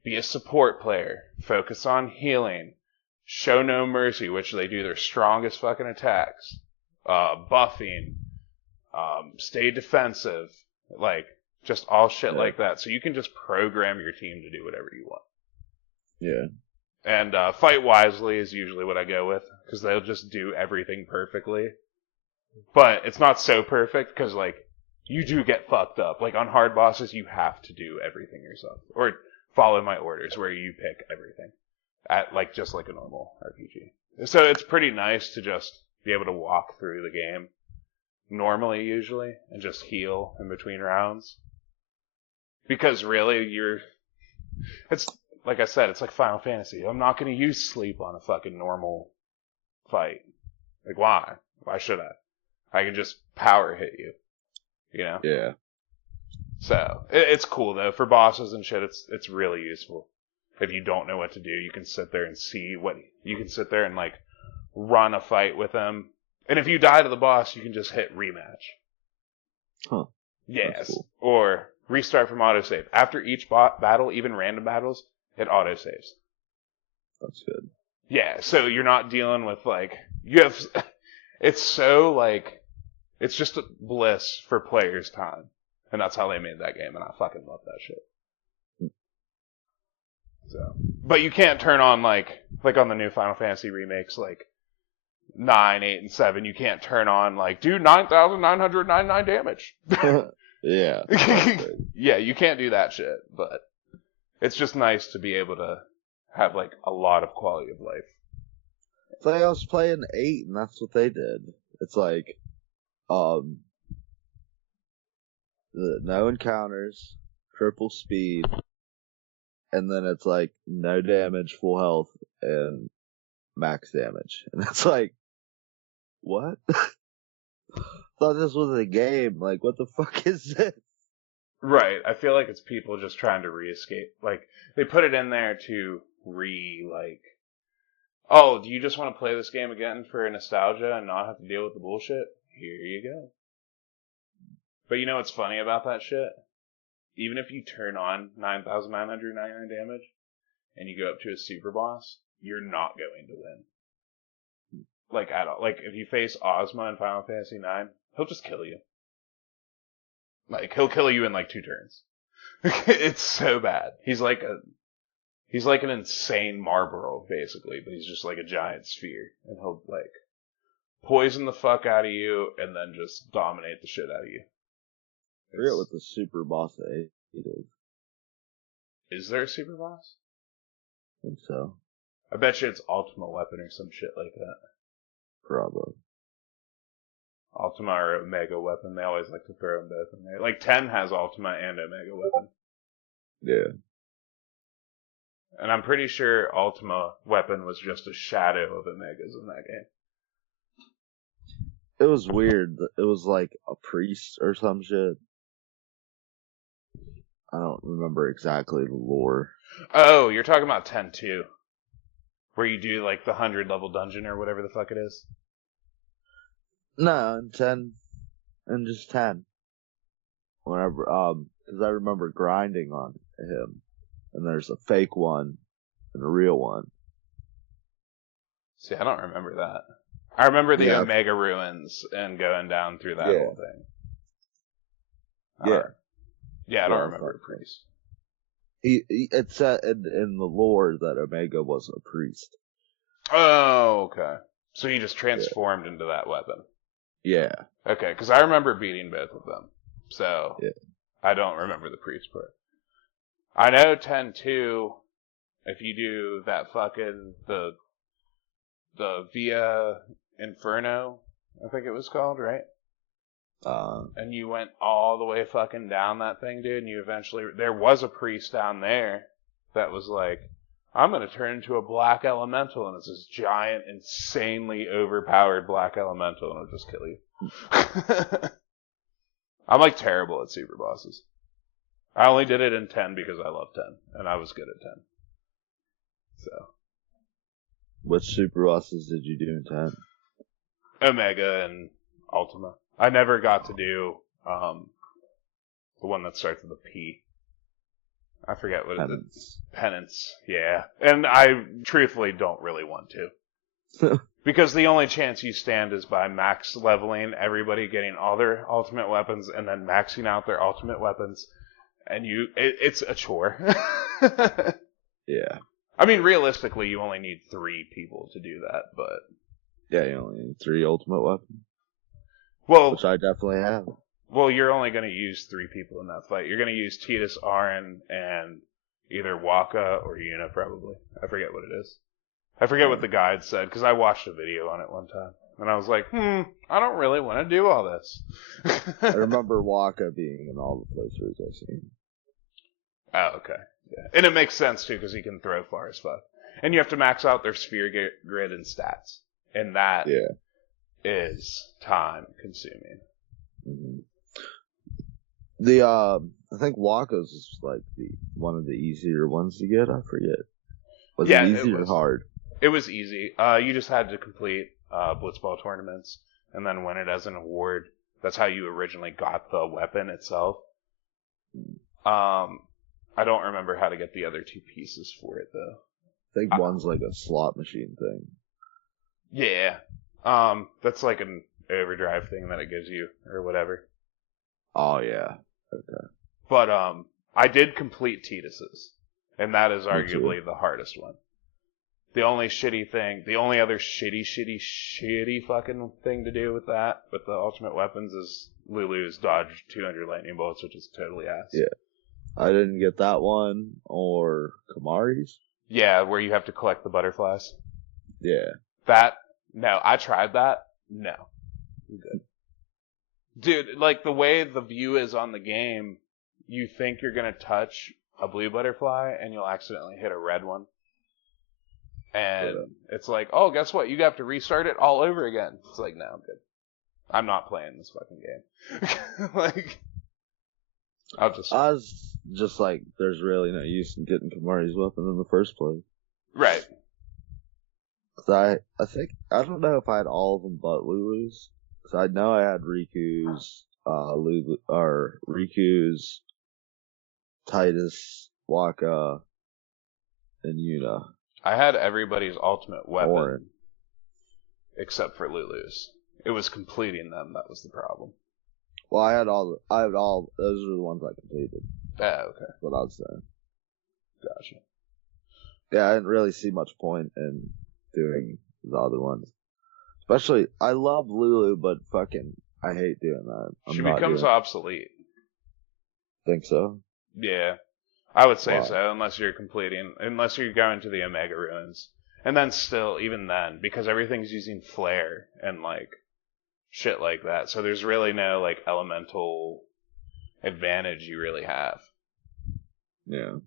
be a support player, focus on healing, show no mercy, which they do their strongest fucking attacks, buffing, stay defensive, like just all shit like that. So you can just program your team to do whatever you want. Yeah. And fight wisely is usually what I go with, because they'll just do everything perfectly. But it's not so perfect, because like you do get fucked up. Like on hard bosses, you have to do everything yourself, or follow my orders where you pick everything at like just like a normal RPG. So it's pretty nice to just be able to walk through the game normally usually and just heal in between rounds. Because really it's like I said, it's like Final Fantasy. I'm not going to use sleep on a fucking normal fight. Like why? Why should I? I can just power hit you. You know? Yeah. So it's cool though for bosses and shit. It's really useful. If you don't know what to do, you can sit there and see what you can sit there and like run a fight with them. And if you die to the boss, you can just hit rematch. Huh. Yes. Cool. Or restart from autosave. After each battle, even random battles, it autosaves. That's good. Yeah, so you're not dealing with like it's so like it's just a bliss for players' time. And that's how they made that game, and I fucking love that shit. So, but you can't turn on like on the new Final Fantasy remakes, like 9, 8, and 7. You can't turn on like do 9,999 damage. Yeah. Yeah, you can't do that shit. But it's just nice to be able to have like a lot of quality of life. So I was playing 8, and that's what they did. It's like, no encounters, triple speed, and then it's like no damage, full health, and max damage. And it's like, what? Thought this was a game. Like, what the fuck is this? Right. I feel like it's people just trying to re-escape. Like, they put it in there to oh, do you just want to play this game again for nostalgia and not have to deal with the bullshit? Here you go. But you know what's funny about that shit? Even if you turn on 9,999 damage and you go up to a super boss, you're not going to win. Like, at all. Like, if you face Ozma in Final Fantasy IX, he'll just kill you. Like, he'll kill you in like 2 turns. It's so bad. He's like an insane Marlboro, basically, but he's just like a giant sphere. And he'll like poison the fuck out of you and then just dominate the shit out of you. I forget what the super boss is. Is there a super boss? I think so. I bet you it's Ultima Weapon or some shit like that. Probably. Ultima or Omega Weapon. They always like to throw them both in there. Like 10 has Ultima and Omega Weapon. Yeah. And I'm pretty sure Ultima Weapon was just a shadow of Omega's in that game. It was weird. It was like a priest or some shit. I don't remember exactly the lore. Oh, you're talking about 10-2. Where you do like the 100 level dungeon or whatever the fuck it is? No, 10. And just 10. Whenever, cause I remember grinding on him. And there's a fake one and a real one. See, I don't remember that. I remember the Yeah. Omega Ruins and going down through that whole thing. Yeah, I don't remember a priest. It said in the lore that Omega was a priest. Oh, okay. So he just transformed into that weapon. Yeah. Okay, because I remember beating both of them. So, Yeah. I don't remember the priest part. I know 10-2, if you do that fucking, the the Via Inferno, I think it was called, right? And you went all the way fucking down that thing, dude, and you eventually, there was a priest down there that was like, I'm gonna turn into a black elemental, and it's this giant, insanely overpowered black elemental, and it'll just kill you. I'm like terrible at super bosses. I only did it in 10 because I love 10, and I was good at 10. So. Which super bosses did you do in 10? Omega and Ultima. I never got to do the one that starts with a P. I forget what it is. Penance. Yeah. And I truthfully don't really want to. Because the only chance you stand is by max leveling everybody, getting all their ultimate weapons, and then maxing out their ultimate weapons. And it's a chore. Yeah. I mean, realistically, you only need 3 people to do that, but... Yeah, you only need 3 ultimate weapons. Well, which I definitely have. Well, you're only going to use 3 people in that fight. You're going to use Titus, Aaron, and either Waka or Yuna, probably. I forget what it is. I forget what the guide said, because I watched a video on it one time. And I was like, I don't really want to do all this. I remember Waka being in all the playthroughs I've seen. Oh, okay. Yeah. And it makes sense, too, because he can throw far as fuck. And you have to max out their sphere grid and stats. And that is time consuming. Mm-hmm. The I think Waka's is like one of the easier ones to get. I forget. Was it easy or hard? It was easy. You just had to complete Blitzball tournaments and then win it as an award. That's how you originally got the weapon itself. I don't remember how to get the other 2 pieces for it though. I think one's like a slot machine thing. Yeah. That's like an overdrive thing that it gives you or whatever. Oh yeah. Okay. But I did complete Titus's, and that is arguably the hardest one. The only other shitty fucking thing to do with that, with the ultimate weapons, is Lulu's dodge 200 lightning bolts, which is totally ass. Yeah. I didn't get that one, or Kamari's. Yeah, where you have to collect the butterflies. Yeah. No, I tried that. No. I'm good. Dude, like the way the view is on the game, you think you're gonna touch a blue butterfly and you'll accidentally hit a red one. And it's like, oh, guess what? You have to restart it all over again. It's like, no, I'm good. I'm not playing this fucking game. Like, I was just like, there's really no use in getting Kamari's weapon in the first place. Right. Cause I think, I don't know if I had all of them but Lulu's. Cause I know I had Riku's, Riku's, Titus, Waka, and Yuna. I had everybody's ultimate weapon. Orin. Except for Lulu's. It was completing them that was the problem. Well, I had all, those are the ones I completed. Oh, okay. That's what I was saying. Gotcha. Yeah, I didn't really see much point in doing the other ones. Especially, I love Lulu, but fucking, I hate doing that. She becomes obsolete. Think so? Yeah. I would say so, unless you're going to the Omega Ruins. And then still, even then, because everything's using flare and like, shit like that. So there's really no like elemental advantage you really have. Yeah.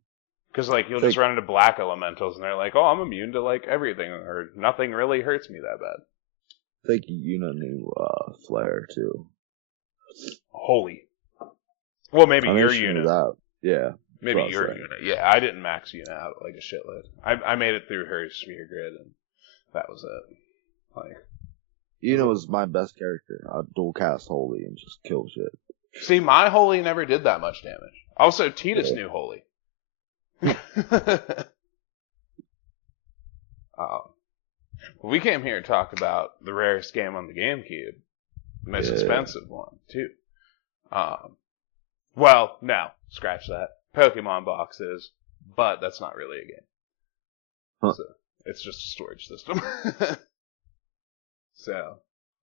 Because like you'll just run into black elementals and they're like, oh, I'm immune to like everything, or nothing really hurts me that bad. I think Yuna knew flare too. Holy. Well, maybe your Yuna. That. Yeah. Maybe your Yuna. Yeah, I didn't max Yuna out like a shitload. I made it through her sphere grid and that was it. Like, Yuna was my best character. I'd dual cast Holy and just kill shit. See, my Holy never did that much damage. Also, Titus knew Holy. We came here to talk about the rarest game on the GameCube. The most expensive one, too. Well, no. Scratch that. Pokemon boxes, but that's not really a game. Huh. So, it's just a storage system. So,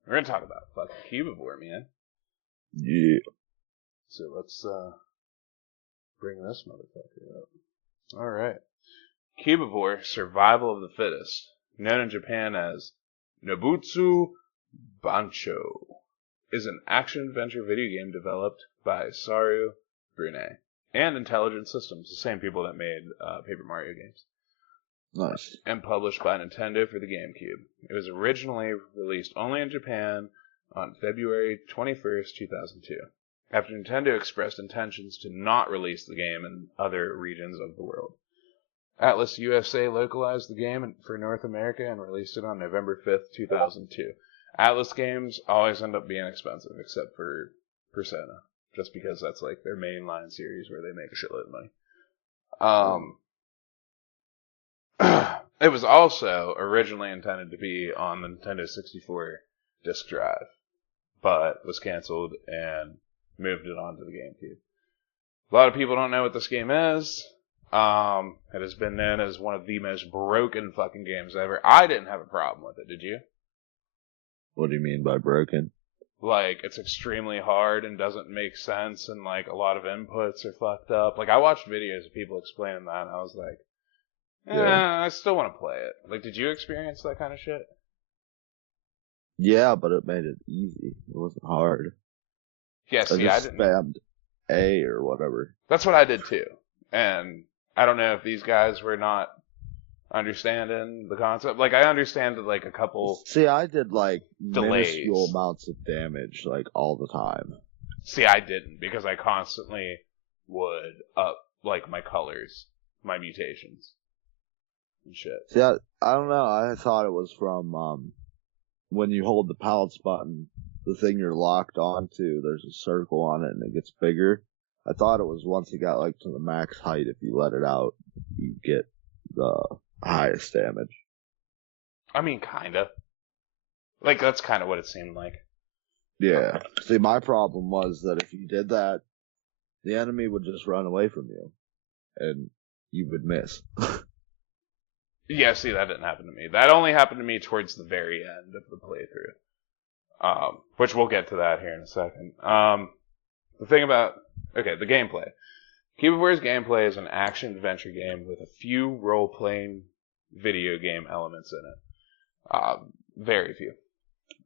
we're gonna talk about fucking Cubivore, man. Yeah. So let's bring this motherfucker up. Alright. Cubivore, Survival of the Fittest. known in Japan as Nobutsu Bancho, is an action-adventure video game developed by Saru Brune and Intelligent Systems, the same people that made Paper Mario games. Nice. And published by Nintendo for the GameCube. It was originally released only in Japan on February 21st, 2002, after Nintendo expressed intentions to not release the game in other regions of the world. Atlas USA localized the game for North America and released it on November 5th, 2002. Atlas games always end up being expensive, except for Persona, just because that's like their mainline series where they make a shitload of money. It was also originally intended to be on the Nintendo 64 disk drive, but was canceled and moved it onto the GameCube. A lot of people don't know what this game is. It has been known as one of the most broken fucking games ever. I didn't have a problem with it, did you? What do you mean by broken? Like, it's extremely hard and doesn't make sense, and like a lot of inputs are fucked up. Like, I watched videos of people explaining that, and I was like, I still want to play it. Like, did you experience that kind of shit? Yeah, but it made it easy. It wasn't hard. Yeah, see, I just didn't. spammed A or whatever. That's what I did too. And I don't know if these guys were not understanding the concept. Like, I understand like a couple. See, I did like delays. minuscule amounts of damage like all the time. See, I didn't because I constantly would up like my colors, my mutations, and shit. See, I don't know. I thought it was from when you hold the pallets button, the thing you're locked onto, there's a circle on it and it gets bigger. I thought it was once it got like to the max height, if you let it out, you get the highest damage. I mean, kinda. Like, that's kind of what it seemed like. Yeah. See, my problem was that if you did that, the enemy would just run away from you, and you would miss. Yeah, see, that didn't happen to me. That only happened to me towards the very end of the playthrough. Which we'll get to that here in a second. The thing about, the gameplay. Cubivore's gameplay is an action-adventure game with a few role-playing video game elements in it. Very few.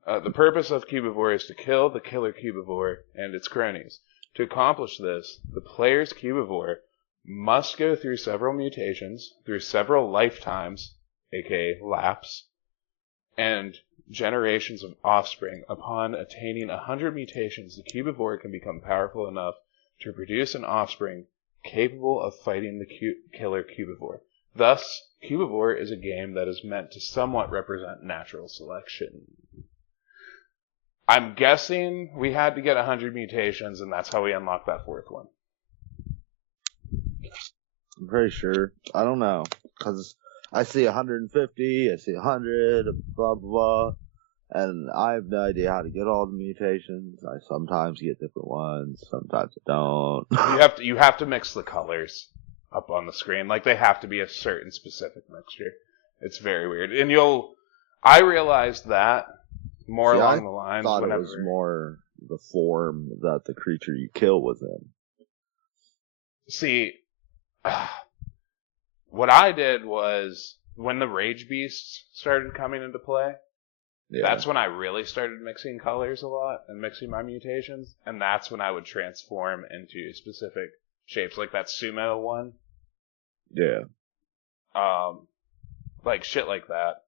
The purpose of Cubivore is to kill the killer Cubivore and its cronies. To accomplish this, the player's Cubivore must go through several mutations, through several lifetimes, aka laps, and generations of offspring. Upon attaining 100 mutations, the Cubivore can become powerful enough to produce an offspring capable of fighting the killer Cubivore. Thus, Cubivore is a game that is meant to somewhat represent natural selection. I'm guessing we had to get 100 mutations, and that's how we unlocked that fourth one. I'm pretty sure. I don't know. Because I see 150, I see 100, blah, blah, blah. And I have no idea how to get all the mutations. I sometimes get different ones, sometimes I don't. You have to mix the colors up on the screen. Like, they have to be a certain specific mixture. It's very weird. And I realized that more along the lines I thought it was more the form that the creature you kill was in. See, what I did was, when the Rage Beasts started coming into play, that's when I really started mixing colors a lot and mixing my mutations, and that's when I would transform into specific shapes, like that sumo one. Yeah. Like shit like that.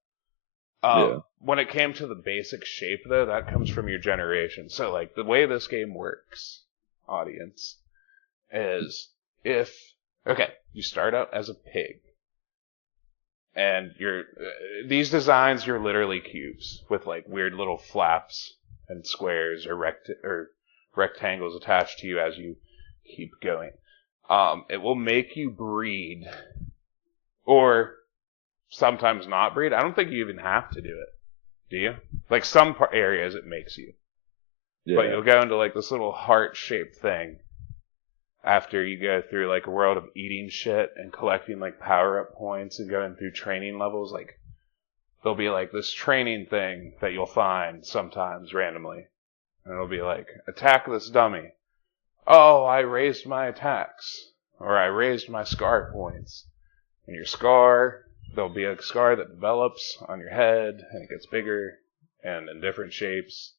When it came to the basic shape, though, that comes from your generation. So, like, the way this game works, audience, is you start out as a pig. And these designs, you're literally cubes with like weird little flaps and squares or rectangles attached to you as you keep going. It will make you breed, or sometimes not breed. I don't think you even have to do it. Do you? Like, some areas it makes you. Yeah. But you'll go into like this little heart-shaped thing after you go through like a world of eating shit and collecting like power-up points and going through training levels. Like, there'll be like this training thing that you'll find sometimes randomly. And it'll be like, attack this dummy. Oh, I raised my attacks. Or I raised my scar points. And your scar there'll be a scar that develops on your head, and it gets bigger and in different shapes,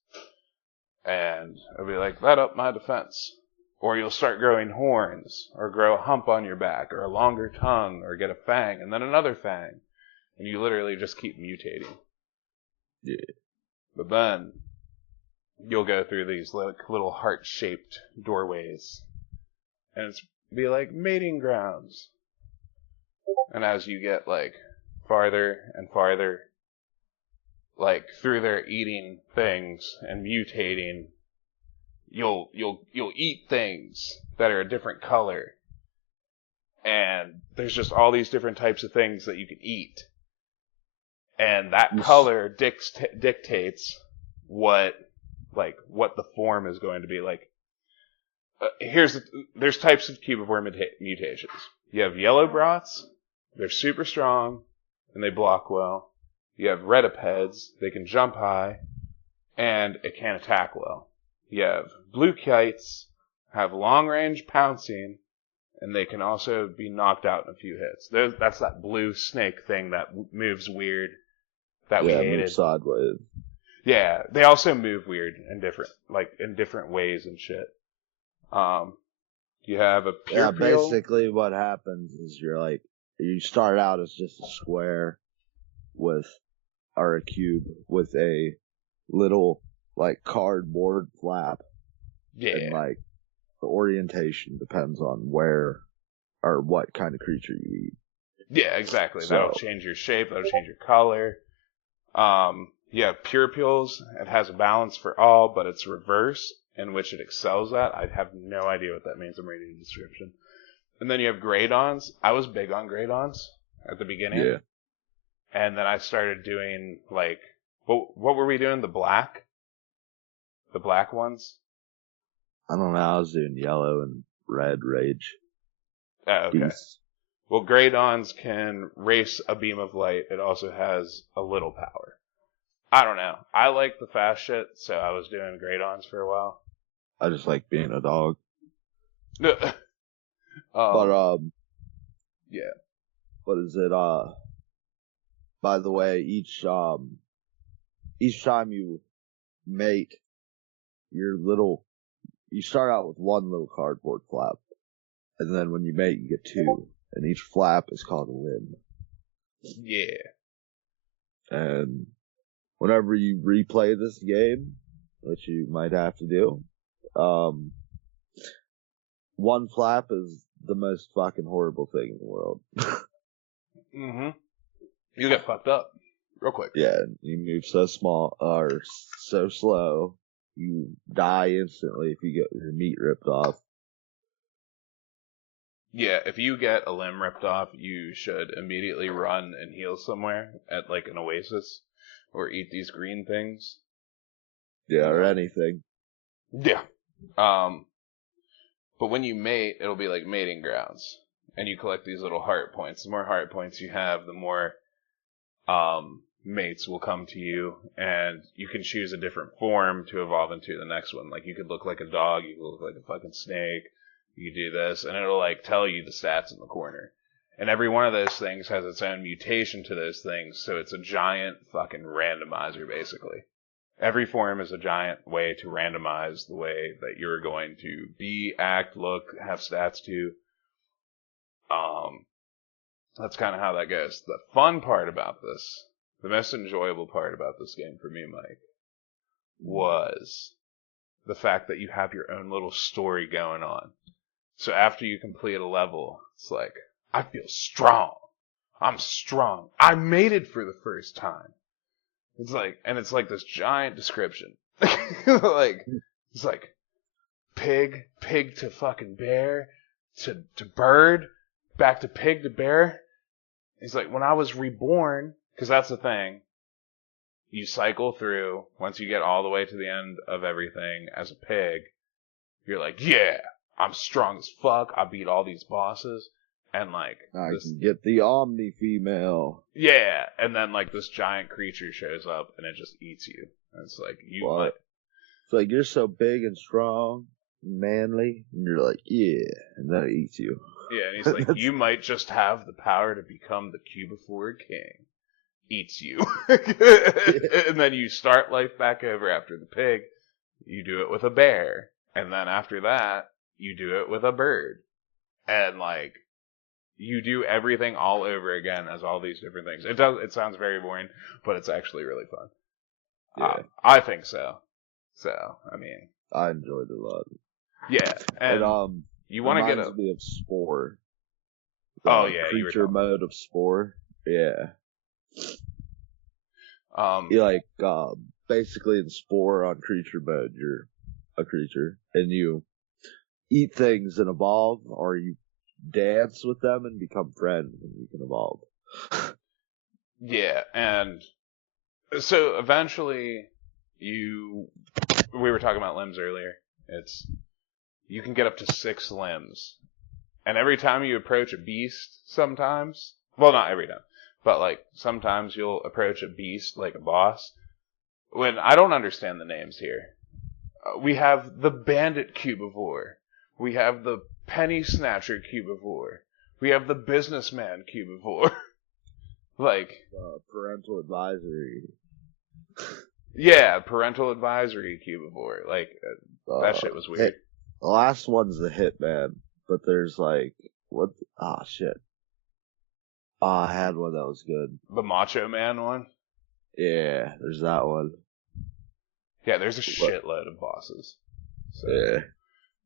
and it'll be like, that up my defense. Or you'll start growing horns, or grow a hump on your back, or a longer tongue, or get a fang, and then another fang. And you literally just keep mutating. Yeah. But then, you'll go through these little heart-shaped doorways, and it's be like mating grounds. And as you get like farther and farther, like through their eating things and mutating, you'll eat things that are a different color, and there's just all these different types of things that you can eat, and that color dictates what the form is going to be like. There's types of Cubivore mutations. You have yellow broths, they're super strong, and they block well. You have redipeds, they can jump high, and it can attack well. You have blue kites, have long range pouncing, and they can also be knocked out in a few hits. That's that blue snake thing that moves weird that we hated. Moves sideways. Yeah, they also move weird and in different ways and shit. You have a pure basically what happens is you start out as just a square or a cube with a little cardboard flap. Yeah. And the orientation depends on where or what kind of creature you eat. Yeah, exactly. That'll change your shape, that'll change your color. You have purules. It has a balance for all, but it's reverse, in which it excels at. I have no idea what that means. I'm reading the description. And then you have Greydons. I was big on Greydons at the beginning. Yeah. And then I started doing, what were we doing? The black ones? I don't know. I was doing yellow and red rage. Oh, okay. Beasts. Well, Greydons can race a beam of light. It also has a little power. I don't know. I like the fast shit, so I was doing Greydons for a while. I just like being a dog. Yeah. What is it? By the way, each time you mate, you start out with one little cardboard flap, and then when you mate, you get two, and each flap is called a limb. Yeah. And whenever you replay this game, which you might have to do, one flap is the most fucking horrible thing in the world. Mm-hmm. You get fucked up real quick. Yeah, you move so small or so slow, you die instantly if you get your meat ripped off. Yeah, if you get a limb ripped off, you should immediately run and heal somewhere at an oasis, or eat these green things. Yeah, or anything. Yeah. But when you mate, it'll be like mating grounds, and you collect these little heart points. The more heart points you have, the more mates will come to you, and you can choose a different form to evolve into the next one. Like, you could look like a dog, you could look like a fucking snake, you could do this, and it'll tell you the stats in the corner. And every one of those things has its own mutation to those things, so it's a giant fucking randomizer, basically. Every form is a giant way to randomize the way that you're going to be, act, look, have stats to. That's kind of how that goes. The fun part about this, the most enjoyable part about this game for me, Mike, was the fact that you have your own little story going on. So after you complete a level, it's like, I feel strong. I'm strong. I made it for the first time. It's like this giant description. It's like pig to fucking bear, to bird, back to pig to bear. He's like, when I was reborn, because that's the thing, you cycle through, once you get all the way to the end of everything as a pig, you're like, yeah, I'm strong as fuck, I beat all these bosses, and I can get the Omni female. Yeah, and then this giant creature shows up, and it just eats you. And it's like, What? It's like, you're so big and strong, and manly, and you're like, yeah, and then it eats you. Yeah, and he's like, you might just have the power to become the Cubivore king. Eats you. And then you start life back over after the pig. You do it with a bear. And then after that, you do it with a bird. And like, you do everything all over again as all these different things. It sounds very boring, but it's actually really fun. Yeah. I think so. So, I mean. I enjoyed it a lot. Yeah. And you want to get reminds me of Spore. Oh yeah, creature mode of Spore. Yeah. You like basically in Spore on creature mode, you're a creature and you eat things and evolve, or you dance with them and become friends and you can evolve. Yeah, and so eventually we were talking about limbs earlier. You can get up to 6 limbs. And every time you approach a beast, sometimes, well, not every time, but like sometimes you'll approach a beast like a boss. When I don't understand the names here. We have the Bandit Cubivore. We have the Penny Snatcher Cubivore. We have the Businessman Cubivore. Like parental advisory. Yeah, parental advisory Cubivore. Like that shit was weird. The last one's the Hitman, but there's like what? Ah, shit. I had one that was good. The Macho Man one. Yeah, there's that one. Yeah, there's a shitload of bosses. So. Yeah.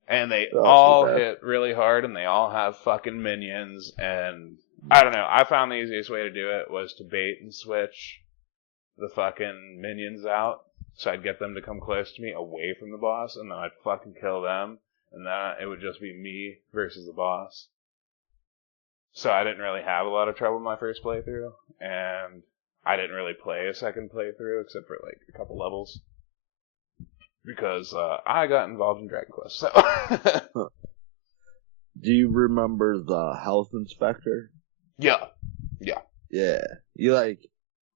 And they all hit really hard, and they all have fucking minions, and I don't know. I found the easiest way to do it was to bait and switch the fucking minions out, so I'd get them to come close to me away from the boss, and then I'd fucking kill them, and then it would just be me versus the boss. So I didn't really have a lot of trouble my first playthrough, and I didn't really play a second playthrough except for like a couple levels. Because I got involved in Dragon Quest. So. Do you remember the health inspector? Yeah. Yeah. You like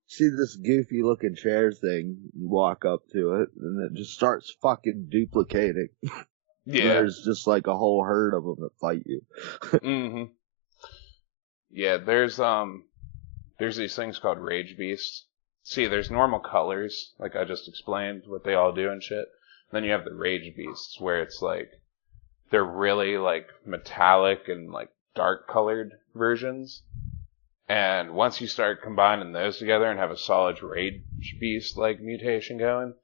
see this goofy looking chair thing, you walk up to it, and it just starts fucking duplicating. Yeah. There's just like a whole herd of them that fight you. Mm-hmm. Yeah, there's these things called rage beasts. See, there's normal colors, like I just explained what they all do and shit. Then you have the rage beasts, where it's like they're really like metallic and like dark colored versions. And once you start combining those together and have a solid rage beast like mutation going,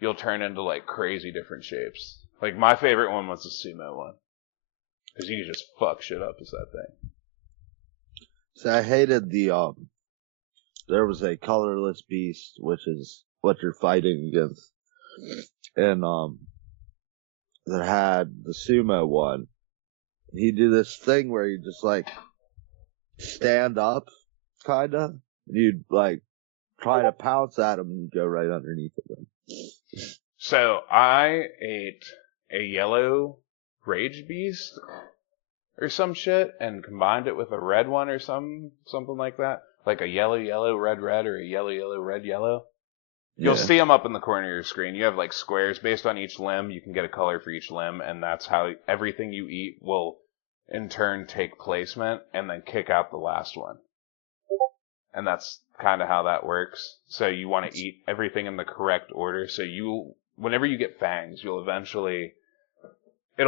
you'll turn into like crazy different shapes. Like my favorite one was the sumo one, because you can just fuck shit up as that thing. So I hated the there was a colorless beast, which is what you're fighting against. And that had the sumo one. He'd do this thing where you just like stand up, kinda. You'd like try to pounce at him and you'd go right underneath of him. So I ate a yellow rage beast or some shit and combined it with a red one or something like that. Like a yellow, red, or a yellow, red, yellow. You'll see them up in the corner of your screen. You have like squares based on each limb. You can get a color for each limb, and that's how everything you eat will in turn take placement and then kick out the last one. And that's kind of how that works. So you want to eat everything in the correct order. So whenever you get fangs, it'll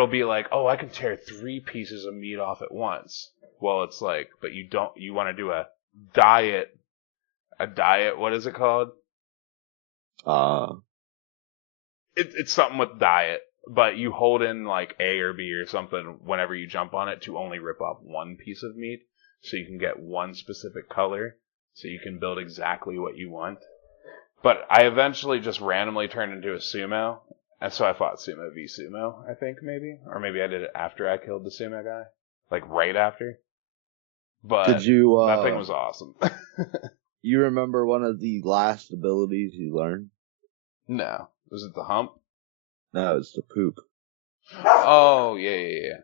be like, oh, I can tear 3 pieces of meat off at once. Well, it's like, but you want to do a diet, what is it called? It's something with diet, but you hold in like A or B or something whenever you jump on it to only rip off 1 piece of meat, so you can get one specific color, so you can build exactly what you want. But I eventually just randomly turned into a sumo, and so I fought sumo v sumo, I think maybe, or maybe I did it after I killed the sumo guy, like right after. But that thing was awesome. You remember one of the last abilities you learned? No. Was it the hump? No, it's the poop. Oh, yeah.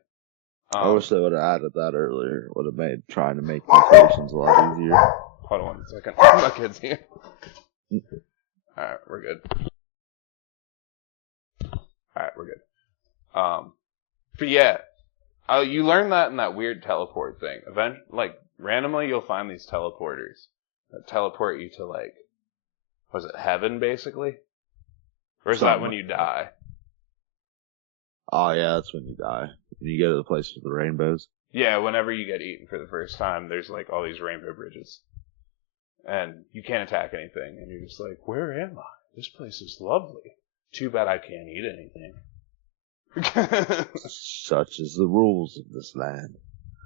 I wish they would have added that earlier. Would have made trying to make mutations a lot easier. Hold on 1 second. My kid's here. Alright, we're good. But yeah, Oh, you learn that in that weird teleport thing. Randomly you'll find these teleporters that teleport you to was it heaven basically? Or is that Something when like you that. die? Oh yeah, that's when you die. When you go to the place with the rainbows. Yeah, whenever you get eaten for the first time, there's all these rainbow bridges. And you can't attack anything, and you're just like, where am I? This place is lovely. Too bad I can't eat anything. Such is the rules of this land.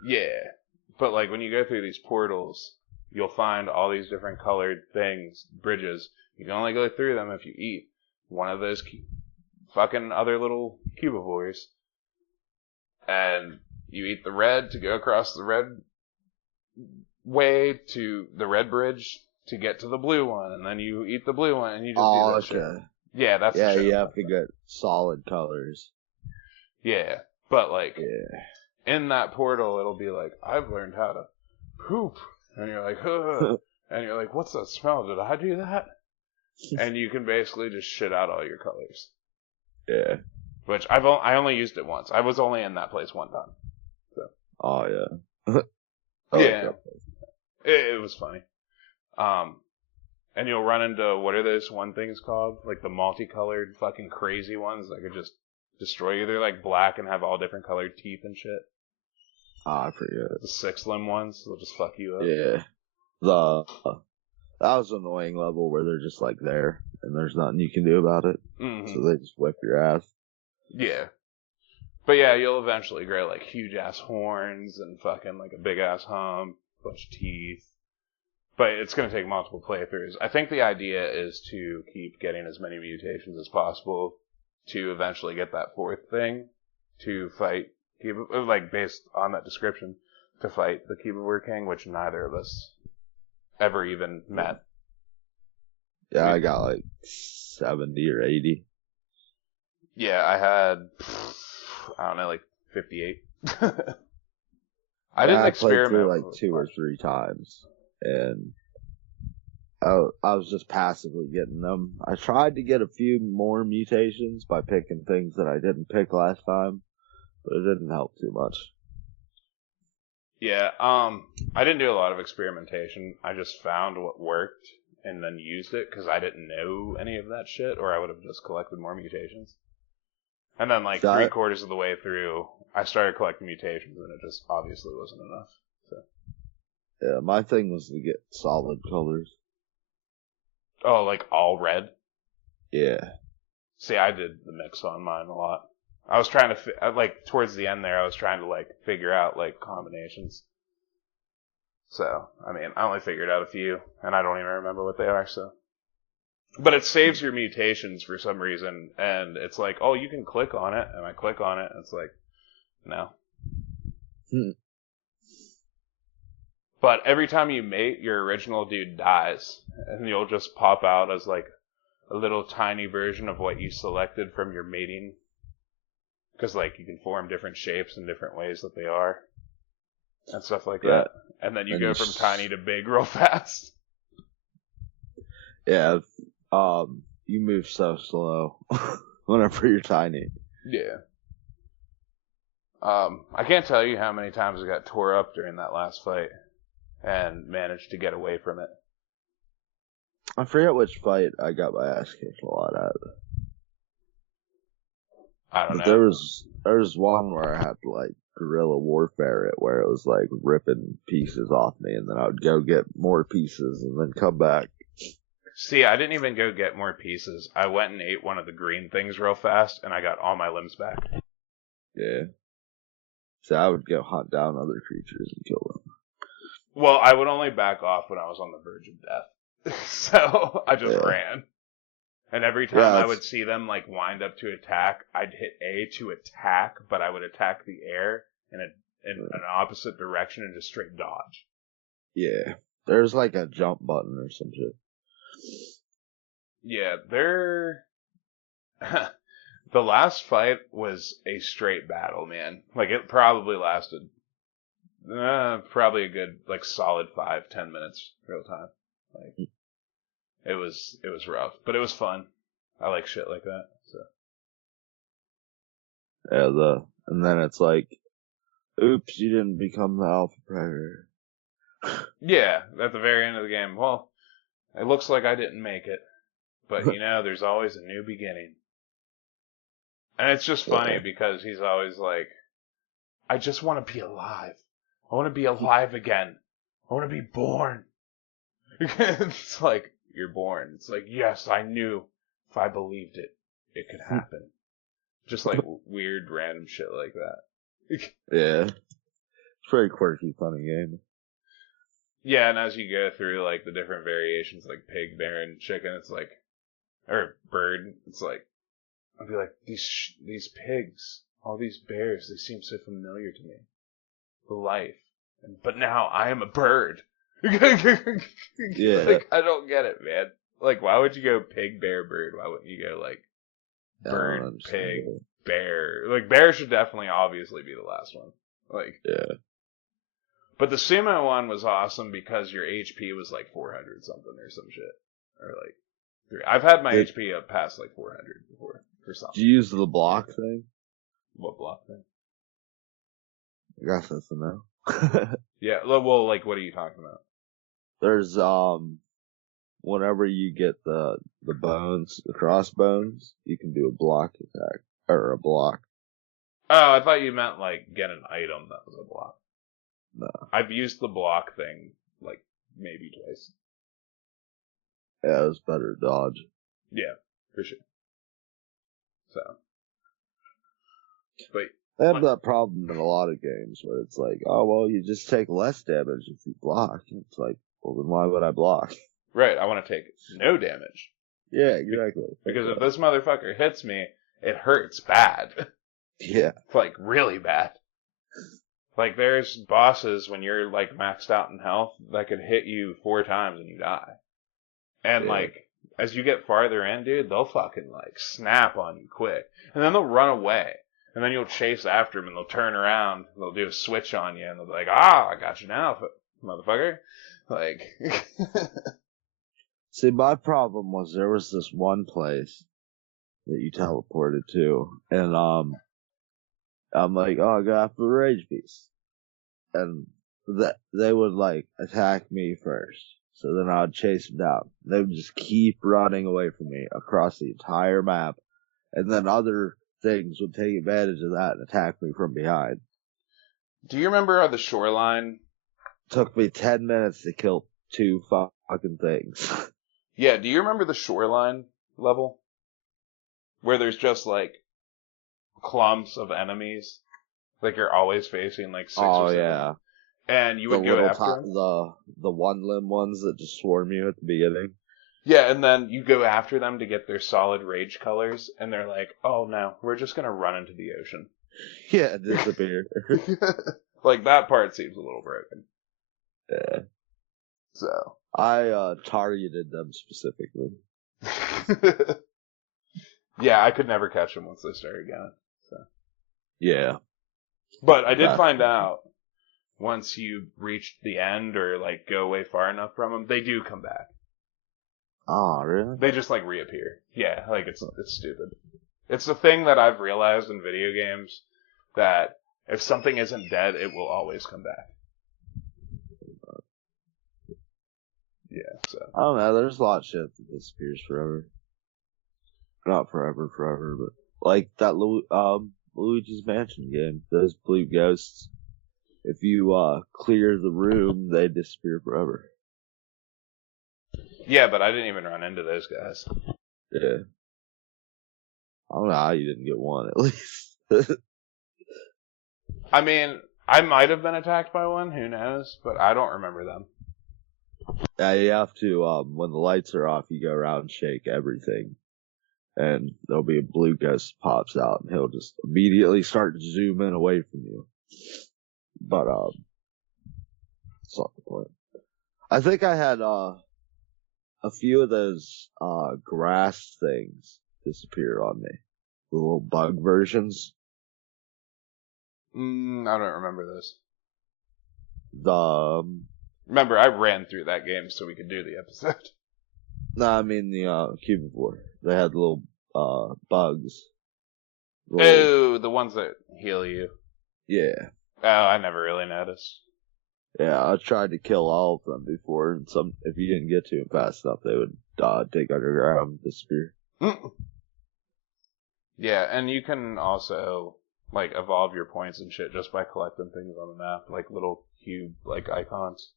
Yeah. But when you go through these portals, you'll find all these different colored things, bridges. You can only go through them if you eat one of those fucking other little cubivores. And you eat the red to go across the red way to the red bridge to get to the blue one, and then you eat the blue one, and you just do that shit. Yeah, that's the shit. You have to get solid colors. Yeah, but Yeah. in that portal, it'll be like, I've learned how to poop, and you're like, ugh. And you're like, what's that smell? Did I do that? And you can basically just shit out all your colors. Yeah. Which I only used it once. I was only in that place one time. So. Oh yeah. Yeah. It was funny. And you'll run into, what are those one things called? The multicolored fucking crazy ones that could just destroy you. They're black and have all different colored teeth and shit. I forget. The 6-limb ones, they'll just fuck you up. Yeah. That was an annoying level where they're just there and there's nothing you can do about it. Mm-hmm. So they just whip your ass. Yeah. But yeah, you'll eventually grow huge ass horns and fucking a big ass hump, bunch of teeth. But it's going to take multiple playthroughs. I think the idea is to keep getting as many mutations as possible to eventually get that fourth thing to fight, based on that description, to fight the Cubivore King, which neither of us ever even met. Yeah, I got 70 or 80. Yeah, I had, I don't know, 58. I didn't experiment. I played through 2 or 3 times. And I was just passively getting them. I tried to get a few more mutations by picking things that I didn't pick last time, but it didn't help too much. Yeah, I didn't do a lot of experimentation. I just found what worked and then used it because I didn't know any of that shit, or I would have just collected more mutations. And then 3/4 of the way through, I started collecting mutations, and it just obviously wasn't enough. So. Yeah, my thing was to get solid colors. Oh, all red? Yeah. See, I did the mix on mine a lot. I was trying to, towards the end there, I was trying to, figure out, combinations. So, I mean, I only figured out a few, and I don't even remember what they are, so. But it saves your mutations for some reason, and it's oh, you can click on it, and I click on it, and it's no. But every time you mate, your original dude dies, and you'll just pop out as a little tiny version of what you selected from your mating. Because you can form different shapes in different ways that they are, and stuff like that. And then you go from tiny to big real fast. Yeah, you move so slow whenever you're tiny. Yeah. I can't tell you how many times I got tore up during that last fight and managed to get away from it. I forget which fight I got my ass kicked a lot at. I don't know. There was one where I had to guerrilla warfare it, where it was ripping pieces off me, and then I would go get more pieces and then come back. See, I didn't even go get more pieces. I went and ate one of the green things real fast, and I got all my limbs back. Yeah. So I would go hunt down other creatures and kill them. Well, I would only back off when I was on the verge of death. So I just ran. And every time I would see them wind up to attack, I'd hit A to attack, but I would attack the air in an opposite direction and just straight dodge. Yeah. There's a jump button or some shit. Yeah, the last fight was a straight battle, man. It probably lasted probably a good solid 5-10 minutes real time. It was rough, but it was fun. I like shit like that. So. Yeah, and then it's Oops, you didn't become the alpha predator. Yeah, at the very end of the game. Well, it looks like I didn't make it. But, there's always a new beginning. And it's just funny because he's always like, I just want to be alive. I want to be alive again. I want to be born. It's like, you're born. It's like, yes, I knew if I believed it, it could happen. Just like weird, random shit like that. Yeah. It's a pretty quirky, funny game. Yeah, and as you go through, like, the different variations, like pig, bear, and chicken, it's like, or bird, it's like, I'll be like, these pigs, all these bears, they seem so familiar to me. The life. But now I am a bird. Yeah. Like, I don't get it, man. Like, why would you go pig, bear, bird? Why wouldn't you go, like, bird, pig, bear? Like, bear should definitely obviously be the last one. Like, yeah. But the sumo one was awesome because your HP was like 400 something or some shit. Or like, I've had my HP up past like 400 before for something. Do you use the block thing? What block thing? I guess that's a no. Yeah, well, like, what are you talking about? There's, whenever you get the bones, the crossbones, you can do a block attack. Or a block. Oh, I thought you meant, like, get an item that was a block. No. I've used the block thing, like, maybe twice. Yeah, it was better dodge. Yeah, for sure. So. But. They have that problem in a lot of games where it's like, oh, well, you just take less damage if you block. It's like, well, then why would I block? Right, I want to take no damage. Yeah, exactly. Because if this motherfucker hits me, it hurts bad. Yeah. Like, really bad. Like, there's bosses when you're, like, maxed out in health that could hit you 4 times and you die. And, like, as you get farther in, dude, they'll fucking, like, snap on you quick. And then they'll run away. And then you'll chase after them and they'll turn around, they'll do a switch on you, and they'll be like, I got you now, motherfucker. Like. See, my problem was there was this one place that you teleported to, and, I'm like, oh, I got after the rage beast. And they would, like, attack me first. So then I'd chase them down. They would just keep running away from me across the entire map. And then other things would take advantage of that and attack me from behind. Do you remember the shoreline? Took me 10 minutes to kill 2 fucking things. Yeah, do you remember the shoreline level? Where there's just, like, clumps of enemies? Like, you're always facing, like, 6 or 7. Yeah. And you would go after them? The one-limb ones that just swarm you at the beginning. Yeah, and then you go after them to get their solid rage colors, and they're like, oh no, we're just gonna run into the ocean. Yeah, disappear. Like, that part seems a little broken. Yeah. So. I targeted them specifically. Yeah, I could never catch them once they started going. So. Yeah. But I did find out, once you reach the end or, like, go away far enough from them, they do come back. Oh, really? They just, like, reappear. Yeah, like, it's stupid. It's the thing that I've realized in video games, that if something isn't dead, it will always come back. Yeah, so. I don't know, there's a lot of shit that disappears forever. Not forever, but, like, that Luigi's Mansion game, those blue ghosts, if you, clear the room, they disappear forever. Yeah, but I didn't even run into those guys. Yeah. I don't know how you didn't get one, at least. I mean, I might have been attacked by one, who knows, but I don't remember them. Yeah, you have to, when the lights are off, you go around and shake everything. And there'll be a blue ghost pops out, and he'll just immediately start zooming away from you. But, it's not the point. I think I had, a few of those, grass things disappear on me. The little bug versions. I don't remember those. Remember, I ran through that game so we could do the episode. No, I mean the, Cubivore. They had little, bugs. Oh, the ones that heal you. Yeah. Oh, I never really noticed. Yeah, I tried to kill all of them before, and if you didn't get to them fast enough, they would dig underground and disappear. Yeah, and you can also like evolve your points and shit just by collecting things on the map, like little cube like icons,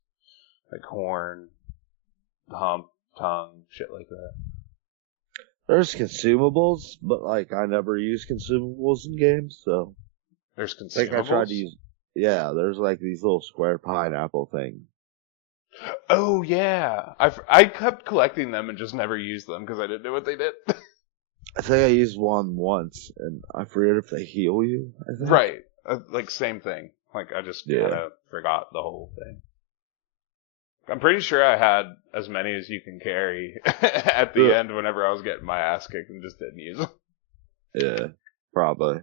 like horn, hump, tongue, shit like that. There's consumables, but like I never use consumables in games, so There's I think I tried to consumables. use. Yeah, there's like these little square pineapple things. Oh yeah, I kept collecting them and just never used them because I didn't know what they did. I think I used one once, and I forget if they heal you. I think. Right, like same thing. Like I just kind Yeah. of forgot the whole thing. I'm pretty sure I had as many as you can carry at the end whenever I was getting my ass kicked and just didn't use them. Yeah, probably.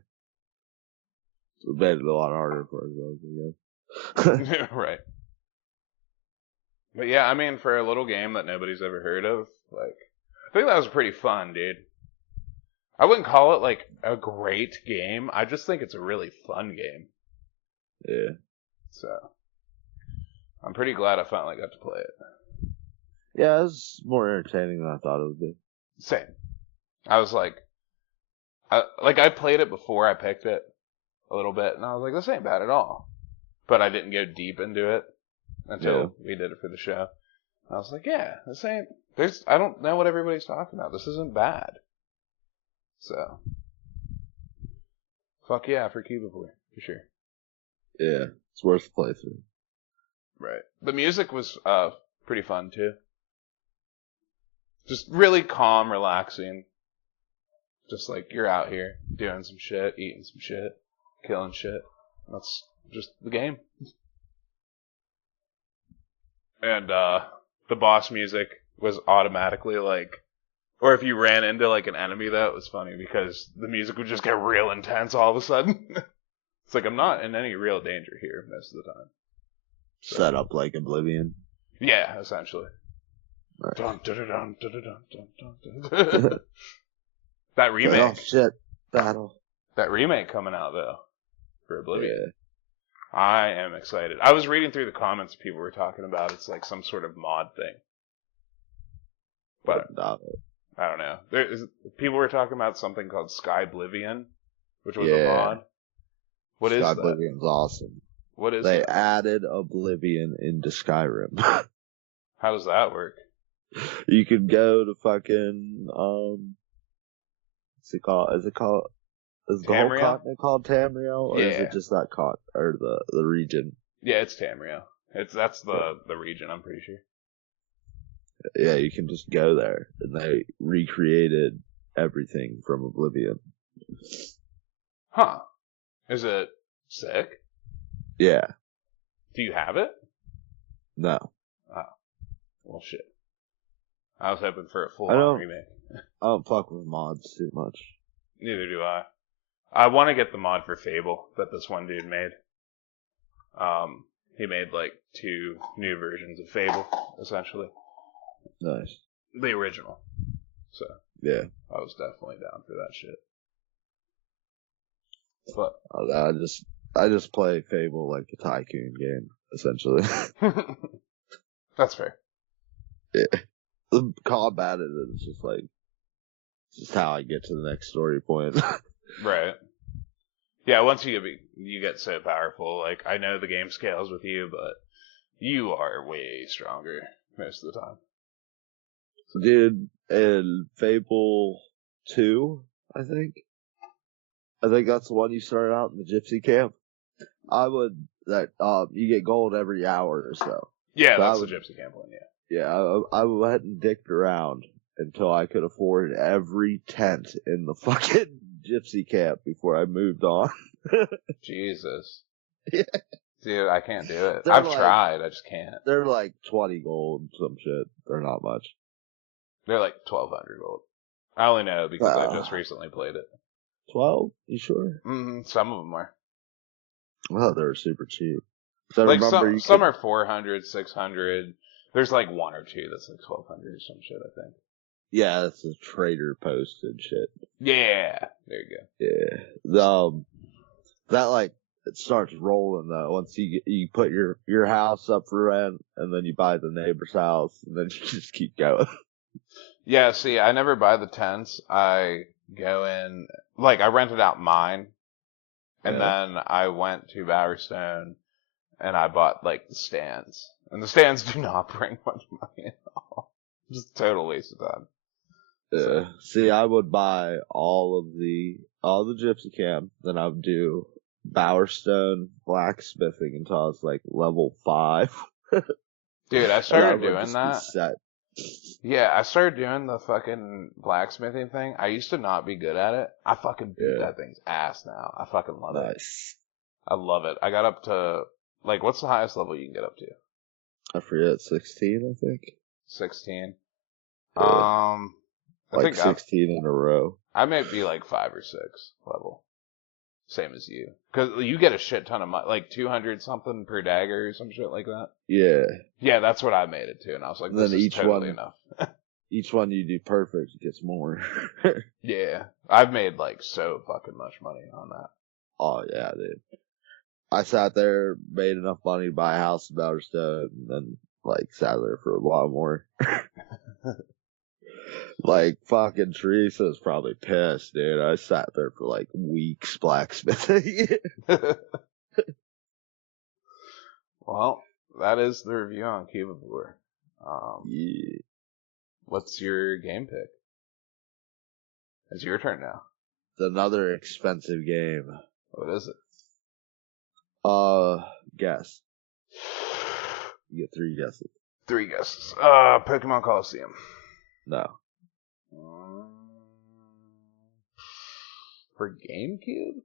It made it a lot harder for us, I guess. Right. But yeah, I mean, for a little game that nobody's ever heard of, like, I think that was pretty fun, dude. I wouldn't call it like a great game. I just think it's a really fun game. Yeah. So, I'm pretty glad I finally got to play it. Yeah, it was more entertaining than I thought it would be. Same. I was like, I played it before I picked it a little bit, and I was like, this ain't bad at all. But I didn't go deep into it until we did it for the show. I was like, yeah, this ain't. I don't know what everybody's talking about. This isn't bad. So, fuck yeah for Cubivore, for sure. Yeah, it's worth the playthrough. Right. The music was pretty fun too. Just really calm, relaxing. Just like you're out here doing some shit, eating some shit, killing shit. That's just the game. And the boss music was automatically like, or if you ran into like an enemy, that was funny because the music would just get real intense all of a sudden. It's like I'm not in any real danger here most of the time. So. Set up like Oblivion. Yeah, essentially. Right. Dun, dun, dun, dun, dun, dun, dun. That remake. Oh shit! Battle. That remake coming out though for Oblivion. Yeah. I am excited. I was reading through the comments people were talking about. It's like some sort of mod thing. But I don't know. People were talking about something called Skyblivion, which was a mod. What is that? Skyblivion's awesome. What is They that? added Oblivion into Skyrim. How does that work? You could go to fucking what's it called? Is the whole continent called Tamriel, or is it just that or the region? Yeah, it's Tamriel. That's the region, I'm pretty sure. Yeah, you can just go there, and they recreated everything from Oblivion. Huh. Is it sick? Yeah. Do you have it? No. Oh. Well, shit. I was hoping for a full-on remake. I don't fuck with mods too much. Neither do I. I want to get the mod for Fable that this one dude made. He made like 2 new versions of Fable, essentially. Nice. The original. So. Yeah. I was definitely down for that shit. But. I just play Fable like a tycoon game, essentially. That's fair. Yeah. The combat in it is just how I get to the next story point. Right. Yeah, once you get so powerful, like, I know the game scales with you, but you are way stronger most of the time. Dude, in Fable 2, I think that's the one you started out in the gypsy camp. You get gold every hour or so. Yeah, that's the gypsy camp one, yeah. Yeah, I went and dicked around until I could afford every tent in the fucking gypsy camp before I moved on. Jesus. Yeah. Dude, I can't do it. I've tried, I just can't. They're like 20 gold, some shit. They're not much. They're like 1,200 gold. I only know because I just recently played it. 12? You sure? Some of them were. Well, they were super cheap. So like some are 400, 600. There's like 1 or 2 that's like 1,200 or some shit, I think. Yeah, that's a trader posted shit. Yeah, there you go. Yeah. That like it starts rolling though. Once you put your house up for rent, and then you buy the neighbor's house, and then you just keep going. Yeah, see, I never buy the tents. I go in, like, I rented out mine, and Yeah. then I went to Bowerstone, and I bought, like, the stands. And the stands do not bring much money at all. Just a total waste of time. Yeah. See, I would buy all the gypsy camp, then I would do Bowerstone blacksmithing until I was like level 5. Dude, I And I started would doing just be that. set. Yeah, I started doing the fucking blacksmithing thing. I used to not be good at it. I fucking beat Yeah. that thing's ass now. I fucking love it. Nice. I love it. I got up to, like, what's the highest level you can get up to? I forget, 16, I think. 16. Yeah. I Like think 16 in a row. I may be like 5 or 6 level. Same as you. Cause you get a shit ton of money, like 200 something per dagger or some shit like that. Yeah. Yeah, that's what I made it to. And I was like, And this then is each totally one- enough. Each one you do perfect gets more. Yeah. I've made like so fucking much money on that. Oh yeah, dude. I sat there, made enough money to buy a house in Bowerstone, and then like sat there for a while more. Like fucking Teresa's probably pissed, dude. I sat there for like weeks blacksmithing. Well, that is the review on Cubivore. Yeah. What's your game pick? It's your turn now. It's another expensive game. What is it? Guess. You get 3 guesses. 3 guesses. Pokemon Coliseum. No. For GameCube?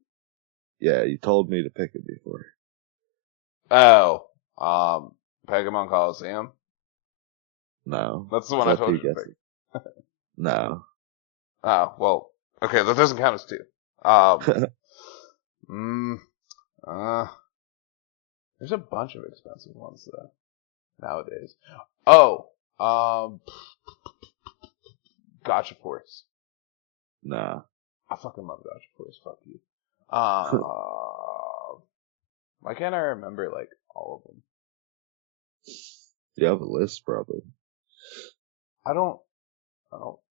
Yeah, you told me to pick it before. Oh, Pokemon Coliseum. No. That's the one I told you to pick. No. Oh, well, okay, that doesn't count as 2. There's a bunch of expensive ones though nowadays. Oh, Gotcha Force. Nah. I fucking love Gotcha Force. Fuck you. Why can't I remember like all of them? You have a list, probably. I don't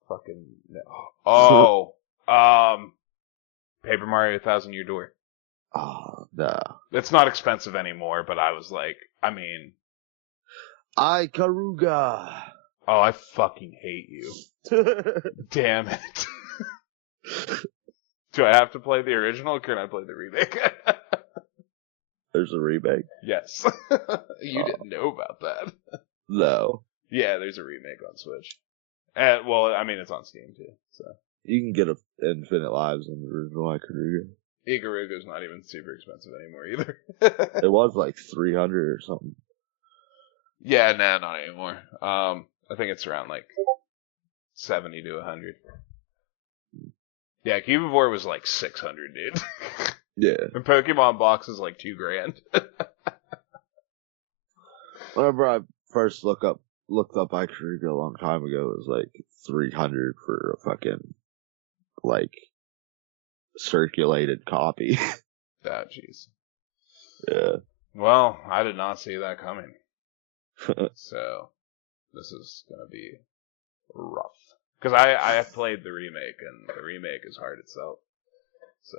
fucking know. Oh, Paper Mario 1000 Year Door. Oh, no. It's not expensive anymore, but I was like, I mean, Karuga. oh, I fucking hate you. Damn it. Do I have to play the original or can I play the remake? There's a remake? Yes. You didn't know about that. No. Yeah, there's a remake on Switch. And, well, I mean, it's on Steam too, so. You can get Infinite Lives on the original Karuga. Ikaruga's not even super expensive anymore either. It was like 300 or something. Yeah, nah, not anymore. I think it's around like 70 to 100. Yeah, Cubivore was like 600, dude. Yeah. And Pokemon Box is like $2,000. Whenever I first looked up Karuga a long time ago, it was like 300 for a fucking like circulated copy. Ah, jeez. Yeah. Well, I did not see that coming. So, this is gonna be rough. Because I played the remake, and the remake is hard itself. So,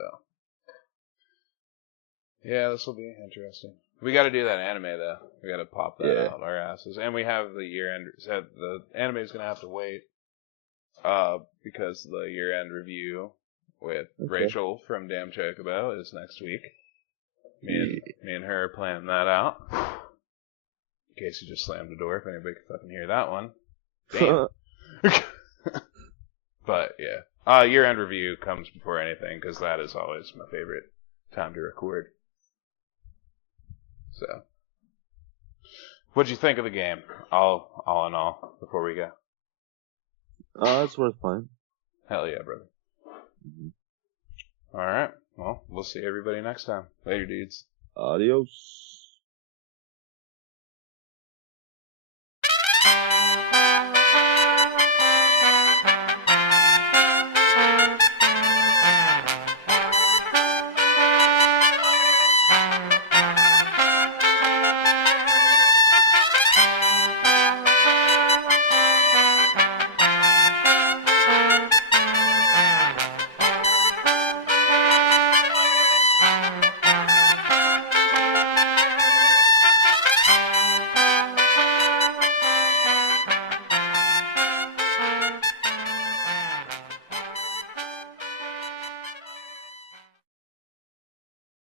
yeah, this will be interesting. We gotta do that anime, though. We gotta pop that out our asses. And we have the year-end, so the anime's gonna have to wait, because the year-end review with Rachel from Damn Chocobo is next week. Me and her are planning that out. In case you just slammed the door, if anybody could fucking hear that one. Damn. But yeah, year-end review comes before anything because that is always my favorite time to record. So, what'd you think of the game? All in all, before we go. It's worth playing. Hell yeah, brother. Mm-hmm. All right. Well, we'll see everybody next time. Later, dudes. Adios.